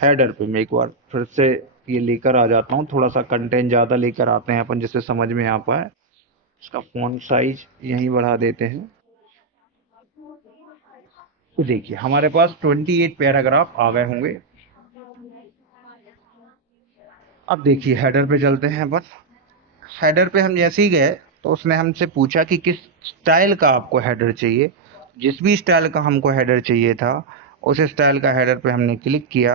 हेडर पे। मैं एक बार फिर से ये लेकर आ जाता हूँ, थोड़ा सा कंटेंट ज़्यादा लेकर आते हैं अपन जिससे समझ में आ पाए। इसका फॉन्ट साइज यहीं बढ़ा देते हैं। तो देखिए हमारे पास 28 पैराग्राफ आ गए होंगे। अब देखिए हेडर पे चलते हैं अपन। हेडर पे हम जैसे ही गए तो उसने हमसे पूछा कि किस स्टाइल का आपको हेडर चाहिए। जिस भी स्टाइल का हमको हेडर चाहिए था उस स्टाइल का हेडर पे हमने क्लिक किया,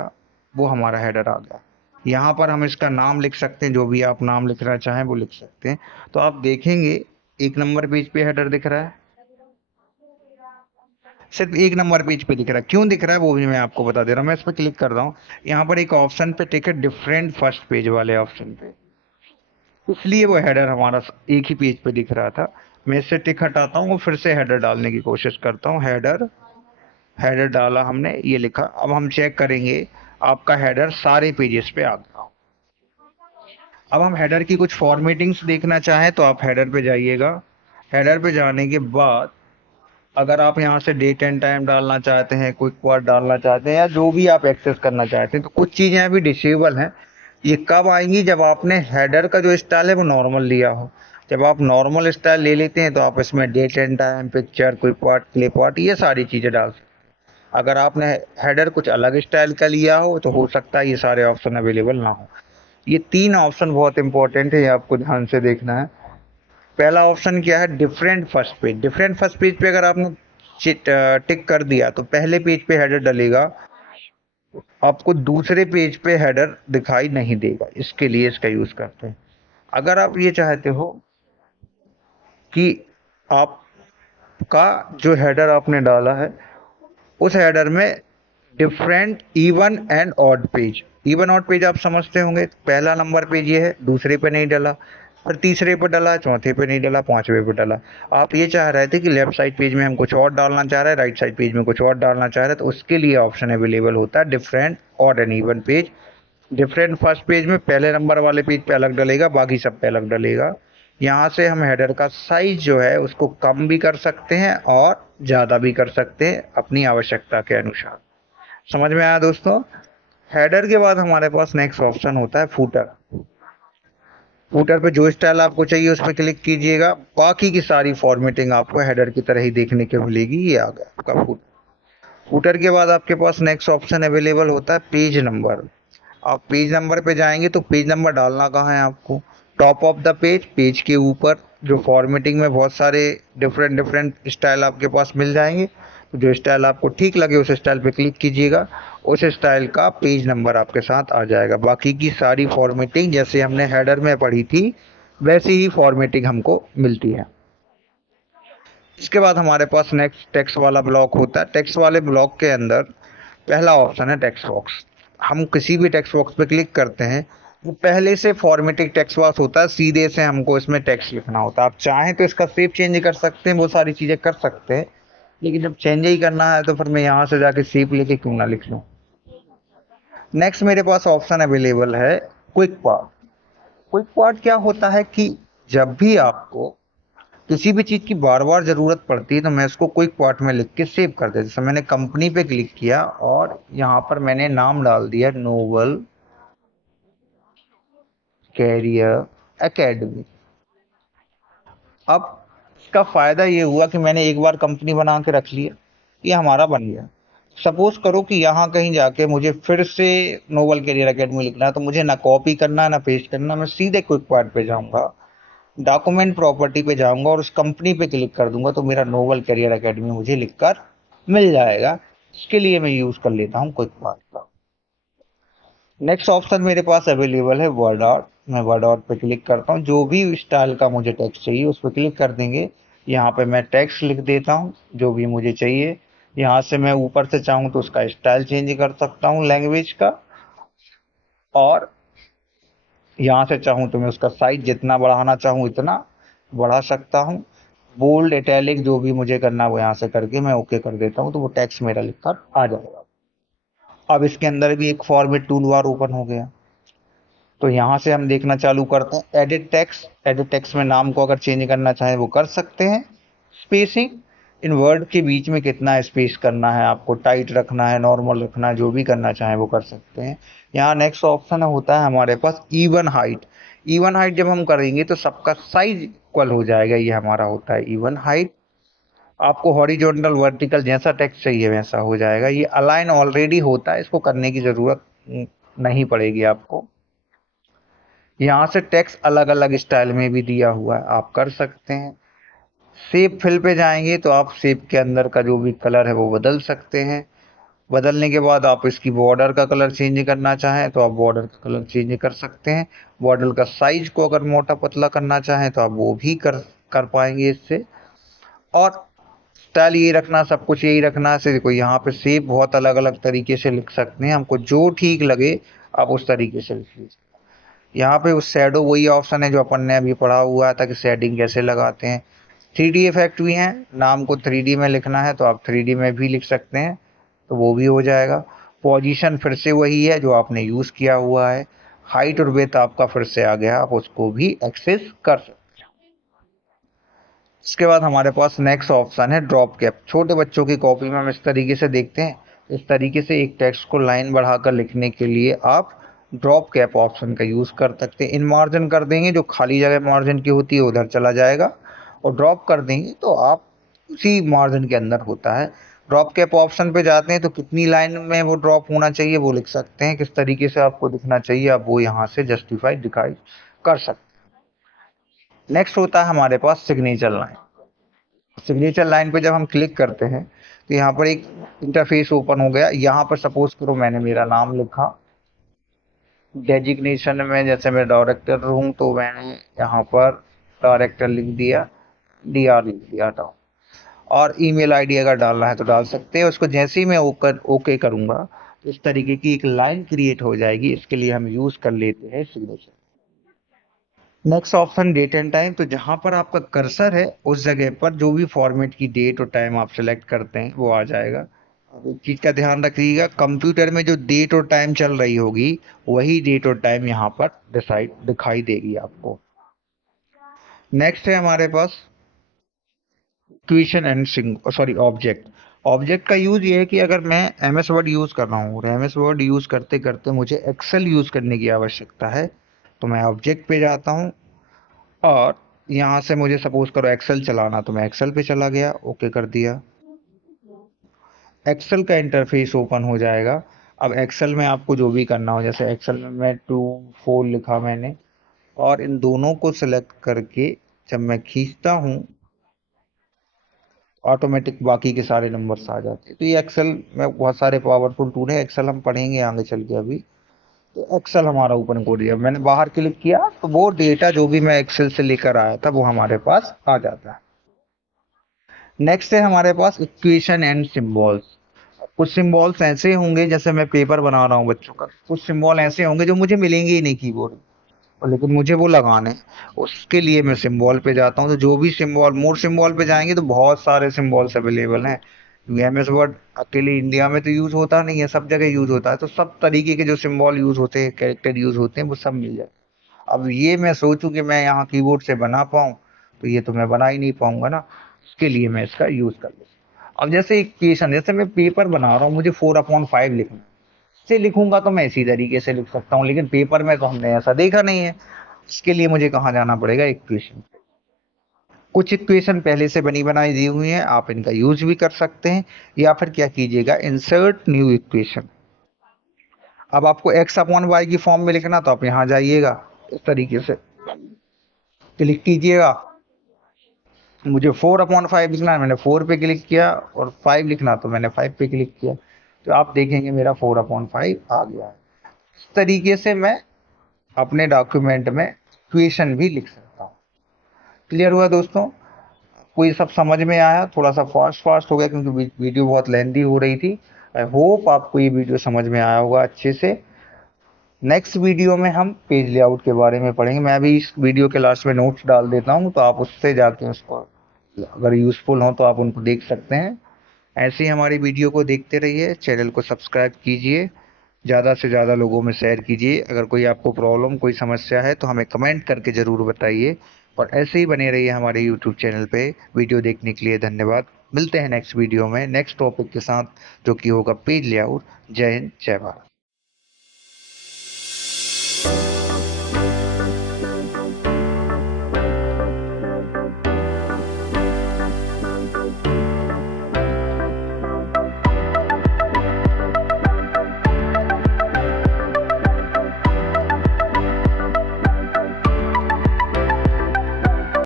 वो हमारा हेडर आ गया। यहाँ पर हम इसका नाम लिख सकते हैं, जो भी आप नाम लिखना चाहें वो लिख सकते हैं। तो आप देखेंगे 1 नंबर पेज पे हेडर दिख रहा है, सिर्फ 1 नंबर पेज पे दिख रहा है। क्यों दिख रहा है वो भी मैं आपको बता दे रहा हूँ। मैं इस पर क्लिक कर रहा हूँ, यहाँ पर एक ऑप्शन पे टिक है डिफरेंट फर्स्ट पेज वाले ऑप्शन पे, इसलिए वो हेडर हमारा एक ही पेज पे दिख रहा था। मैं इससे टिक हटाता हूँ और फिर से हेडर डालने की कोशिश करता हूँ। हेडर, हेडर डाला हमने, ये लिखा। अब हम चेक करेंगे आपका हेडर सारे पेजेस पे आ गया। अब हम हेडर की कुछ फॉर्मेटिंग्स देखना चाहें तो आप हेडर पे जाइएगा। हेडर पे जाने के बाद अगर आप यहाँ से डेट एंड टाइम डालना चाहते हैं, क्विक पार्ट डालना चाहते हैं, या जो भी आप एक्सेस करना चाहते हैं, तो कुछ चीज़ें अभी डिसेबल हैं। ये कब आएंगी? जब आपने हेडर का जो स्टाइल है वो नॉर्मल लिया हो। जब आप नॉर्मल स्टाइल ले लेते हैं तो आप इसमें date and time, picture, quick part, clip art, ये सारी चीज़ें डाल सकते हैं। अगर आपने हेडर कुछ अलग स्टाइल का लिया हो तो हो सकता है ये सारे ऑप्शन अवेलेबल ना हो। ये 3 ऑप्शन बहुत इंपॉर्टेंट है, ये आपको ध्यान से देखना है। पहला ऑप्शन क्या है? Different first page. Different first page पे अगर आपने टिक कर दिया तो पहले पेज पे हेडर डलेगा, आपको दूसरे पेज पे हेडर दिखाई नहीं देगा। इसके लिए इसका यूज करते हैं। अगर आप ये चाहते हो कि आपका जो हेडर आपने डाला है उस हेडर में different even and odd page, even odd page आप समझते होंगे। पहला नंबर पेज ये है, दूसरे पे नहीं डला, फिर तीसरे पे डला, चौथे पे नहीं डला, पांचवे पे डला। आप ये चाह रहे थे कि लेफ्ट साइड पेज में हम कुछ और डालना चाह रहे हैं, राइट साइड पेज में कुछ और डालना चाह रहे हैं, तो उसके लिए ऑप्शन अवेलेबल होता है different odd and even page. Different first page में पहले नंबर वाले पेज पे अलग डलेगा, बाकी सब पे अलग डलेगा। यहाँ से हम हेडर का साइज जो है उसको कम भी कर सकते हैं और ज़्यादा भी कर सकते हैं अपनी आवश्यकता के अनुसार। समझ में आया दोस्तों? हेडर के बाद हमारे पास नेक्स्ट ऑप्शन होता है फूटर। फूटर पे जो स्टाइल आपको चाहिए उस पर क्लिक कीजिएगा। बाकी की सारी फॉर्मेटिंग आपको हेडर की तरह ही देखने को मिलेगी। ये आ गया आपका फूटर। फूटर के बाद आपके पास नेक्स्ट ऑप्शन अवेलेबल होता है पेज नंबर। आप पेज नंबर पे जाएंगे तो पेज नंबर डालना कहाँ है आपको? Top of the page, page के ऊपर जो फॉर्मेटिंग में बहुत सारे डिफरेंट डिफरेंट स्टाइल आपके पास मिल जाएंगे। तो जो स्टाइल आपको ठीक लगे उस स्टाइल पे क्लिक कीजिएगा, उस स्टाइल का पेज नंबर आपके साथ आ जाएगा। बाकी की सारी फॉर्मेटिंग जैसे हमने हेडर में पढ़ी थी वैसी ही फॉर्मेटिंग हमको मिलती है। इसके बाद हमारे पास नेक्स्ट टेक्स्ट वाला ब्लॉक होता है। टेक्स्ट वाले ब्लॉक के अंदर पहला ऑप्शन है टेक्स्ट बॉक्स। हम किसी भी टेक्स्ट बॉक्स पे क्लिक करते हैं, वो पहले से फॉर्मेटिक टेक्स्ट बॉक्स होता है, सीधे से हमको इसमें टेक्स्ट लिखना होता है। आप चाहें तो इसका शेप चेंज कर सकते हैं, वो सारी चीज़ें कर सकते हैं, लेकिन जब चेंज ही करना है तो फिर मैं यहाँ से जाके शेप लेके क्यों ना लिख लूँ। नेक्स्ट मेरे पास ऑप्शन अवेलेबल है क्विक पार्ट। क्विक पार्ट क्या होता है कि जब भी आपको किसी भी चीज़ की बार बार ज़रूरत पड़ती है तो मैं इसको क्विक पार्ट में लिख के सेव कर देता। जैसे मैंने कंपनी पे क्लिक किया और यहाँ पर मैंने नाम डाल दिया नोबल कैरियर एकेडमी। अब इसका फ़ायदा ये हुआ कि मैंने एक बार कंपनी बना के रख लिया, ये हमारा बन गया। सपोज करो कि यहाँ कहीं जाके मुझे फिर से नोबल कैरियर एकेडमी लिखना है, तो मुझे ना कॉपी करना है ना पेस्ट करना, मैं सीधे क्विक पार्ट पे जाऊँगा, डॉक्यूमेंट प्रॉपर्टी पे जाऊँगा और उस कंपनी पे क्लिक कर दूंगा तो मेरा नोबल कैरियर एकेडमी मुझे लिखकर मिल जाएगा। इसके लिए मैं यूज़ कर लेता हूँ क्विक पार्ट का। नेक्स्ट ऑप्शन मेरे पास अवेलेबल है वर्ड आर्ट। मैं वर्ड आर्ट पे क्लिक करता हूँ, जो भी स्टाइल का मुझे टेक्स्ट चाहिए उस पर क्लिक कर देंगे। यहाँ पे मैं टेक्स्ट लिख देता हूँ जो भी मुझे चाहिए। यहाँ से मैं ऊपर से चाहूँ तो उसका स्टाइल चेंज कर सकता हूँ लैंग्वेज का, और यहाँ से चाहूँ तो मैं उसका साइज जितना बढ़ाना चाहूँ इतना बढ़ा सकता हूँ। बोल्ड, इटैलिक जो भी मुझे करना है वो यहाँ से करके मैं ओके कर देता हूँ तो वो टेक्स्ट मेरा लिखकर आ जाएगा। अब इसके अंदर भी एक फॉर्मेट टूल बार ओपन हो गया, तो यहाँ से हम देखना चालू करते हैं एडिट टेक्स्ट। एडिट टेक्स्ट में नाम को अगर चेंज करना चाहें वो कर सकते हैं। स्पेसिंग, इन वर्ड के बीच में कितना स्पेस करना है आपको, टाइट रखना है, नॉर्मल रखना है, जो भी करना चाहें वो कर सकते हैं। यहाँ नेक्स्ट ऑप्शन होता है हमारे पास इवन हाइट। इवन हाइट जब हम करेंगे तो सबका साइज इक्वल हो जाएगा, ये हमारा होता है इवन हाइट। आपको हॉरिजॉन्टल वर्टिकल जैसा टेक्स्ट चाहिए वैसा हो जाएगा। ये अलाइन ऑलरेडी होता है, इसको करने की ज़रूरत नहीं पड़ेगी आपको। यहाँ से टेक्स्ट अलग अलग स्टाइल में भी दिया हुआ है, आप कर सकते हैं। शेप फिल पे जाएंगे तो आप शेप के अंदर का जो भी कलर है वो बदल सकते हैं। बदलने के बाद आप इसकी बॉर्डर का कलर चेंज करना चाहें तो आप बॉर्डर का कलर चेंज कर सकते हैं। बॉर्डर का साइज को अगर मोटा पतला करना चाहें तो आप वो भी कर पाएंगे इससे। और स्टाइल ये रखना, सब कुछ यही रखना है। देखो यहाँ पे शेप बहुत अलग अलग तरीके से लिख सकते हैं, हमको जो ठीक लगे आप उस तरीके से लिख लीजिए। यहाँ पे उस शैडो वही ऑप्शन है जो अपन ने अभी पढ़ा हुआ था कि शेडिंग कैसे लगाते हैं। 3D इफेक्ट भी हैं, नाम को 3D में लिखना है तो आप 3D में भी लिख सकते हैं तो वो भी हो जाएगा। पोजीशन फिर से वही है जो आपने यूज़ किया हुआ है। हाइट और विड्थ आपका फिर से आ गया, आप उसको भी एक्सेस कर सकते हैं। इसके बाद हमारे पास नेक्स्ट ऑप्शन है ड्रॉप कैप। छोटे बच्चों की कॉपी में हम इस तरीके से देखते हैं, इस तरीके से एक टेक्स्ट को लाइन बढ़ाकर लिखने के लिए आप ड्रॉप कैप ऑप्शन का यूज़ कर सकते हैं। इन मार्जिन कर देंगे, जो खाली जगह मार्जिन की होती है उधर चला जाएगा, और ड्रॉप कर देंगे तो आप उसी मार्जिन के अंदर होता है। ड्रॉप कैप ऑप्शन पे जाते हैं तो कितनी लाइन में वो ड्रॉप होना चाहिए वो लिख सकते हैं, किस तरीके से आपको दिखना चाहिए आप वो यहाँ से जस्टिफाई दिखाई कर सकते हैं। नेक्स्ट होता है हमारे पास सिग्नेचर लाइन। सिग्नेचर लाइन पे जब हम क्लिक करते हैं तो यहाँ पर एक इंटरफेस ओपन हो गया। यहाँ पर सपोज करो मैंने मेरा नाम लिखा, डेजिग्नेशन में जैसे मैं डायरेक्टर हूँ तो मैंने यहाँ पर डायरेक्टर लिख दिया, DR लिख दिया था। और ईमेल आईडी अगर डालना है तो डाल सकते हैं। उसको जैसे ही मैं ओके करूँगा तो इस तरीके की एक लाइन क्रिएट हो जाएगी। इसके लिए हम यूज़ कर लेते हैं signature. Next option date and time. तो जहां पर आपका कर्सर है उस जगह पर जो भी फॉर्मेट की डेट और टाइम आप सेलेक्ट करते हैं वो आ जाएगा। अब एक चीज का ध्यान रखिएगा, कंप्यूटर में जो डेट और टाइम चल रही होगी वही डेट और टाइम यहाँ पर डिसाइड दिखाई देगी आपको। नेक्स्ट है हमारे पास question and sorry object. Object का यूज ये है कि अगर मैं MS वर्ड यूज कर रहा हूँ और MS वर्ड यूज करते करते मुझे एक्सेल यूज करने की आवश्यकता है, तो मैं ऑब्जेक्ट पे जाता हूँ और यहाँ से मुझे सपोज करो एक्सेल चलाना, तो मैं एक्सेल पे चला गया, ओके कर दिया। एक्सेल का इंटरफेस ओपन हो जाएगा। अब एक्सेल में आपको जो भी करना हो, जैसे एक्सेल में मैं 2 4 लिखा मैंने, और इन दोनों को सिलेक्ट करके जब मैं खींचता हूँ ऑटोमेटिक बाकी के सारे नंबर्स आ जाते हैं। तो ये एक्सेल में बहुत सारे पावरफुल टूल है, एक्सेल हम पढ़ेंगे आगे चल के अभी। तो एक्सेल हमारा ओपन हो गया, मैंने बाहर क्लिक किया तो वो डेटा जो भी मैं एक्सेल से लेकर आया था वो हमारे पास आ जाता है। नेक्स्ट है हमारे पास इक्वेशन एंड सिंबल्स। कुछ सिंबल्स ऐसे होंगे, जैसे मैं पेपर बना रहा हूँ बच्चों का, कुछ सिंबल ऐसे होंगे जो मुझे मिलेंगे ही नहीं कीबोर्ड, और लेकिन मुझे वो लगाने हैं। उसके लिए मैं सिंबल पे जाता हूँ, तो जो भी सिंबल, मोर सिंबल पे जाएंगे तो बहुत सारे सिंबल्स अवेलेबल हैं। MS वर्ड अकेले इंडिया में तो यूज होता नहीं है, सब जगह यूज होता है, तो सब तरीके के जो सिंबल यूज होते हैं, कैरेक्टर यूज होते हैं, वो सब मिल जाए। अब ये मैं सोचूं कि मैं यहाँ कीबोर्ड से बना पाऊँ, तो ये तो मैं बना ही नहीं पाऊंगा ना। उसके लिए मैं इसका यूज कर लूँ। अब जैसे इक्वेशन, जैसे मैं पेपर बना रहा हूँ, मुझे 4/5 लिखना है, से लिखूंगा तो मैं इसी तरीके से लिख सकता हूँ, लेकिन पेपर में तो हमने ऐसा देखा नहीं है। इसके लिए मुझे कहाँ जाना पड़ेगा, इक्वेशन। कुछ इक्वेशन पहले से बनी बनाई दी हुई है, आप इनका यूज भी कर सकते हैं, या फिर क्या कीजिएगा, इंसर्ट न्यू इक्वेशन। अब आपको x/y की फॉर्म में लिखना, तो आप यहाँ जाइएगा, इस तरीके से क्लिक कीजिएगा। मुझे 4/5 लिखना है, मैंने 4 पे क्लिक किया, और 5 लिखना तो मैंने 5 पे क्लिक किया, तो आप देखेंगे मेरा 4/5 आ गया है। इस तरीके से मैं अपने डॉक्यूमेंट में इक्वेशन भी लिख सकता हूँ। क्लियर हुआ दोस्तों? कोई सब समझ में आया? थोड़ा सा फास्ट फास्ट हो गया क्योंकि वीडियो बहुत लेंदी हो रही थी। आई होप आपको ये वीडियो समझ में आया होगा अच्छे से। नेक्स्ट वीडियो में हम पेज लेआउट के बारे में पढ़ेंगे। मैं भी इस वीडियो के लास्ट में नोट्स डाल देता हूँ, तो आप उससे जाके उसको अगर यूजफुल हो तो आप उनको देख सकते हैं। ऐसे ही हमारी वीडियो को देखते रहिए, चैनल को सब्सक्राइब कीजिए, ज़्यादा से ज़्यादा लोगों में शेयर कीजिए। अगर कोई आपको प्रॉब्लम, कोई समस्या है तो हमें कमेंट करके ज़रूर बताइए, और ऐसे ही बने रहिए हमारे यूट्यूब चैनल पे। वीडियो देखने के लिए धन्यवाद। मिलते हैं नेक्स्ट वीडियो में नेक्स्ट टॉपिक के साथ, जो कि होगा पेज लेआउट। जय हिंद, जय भारत।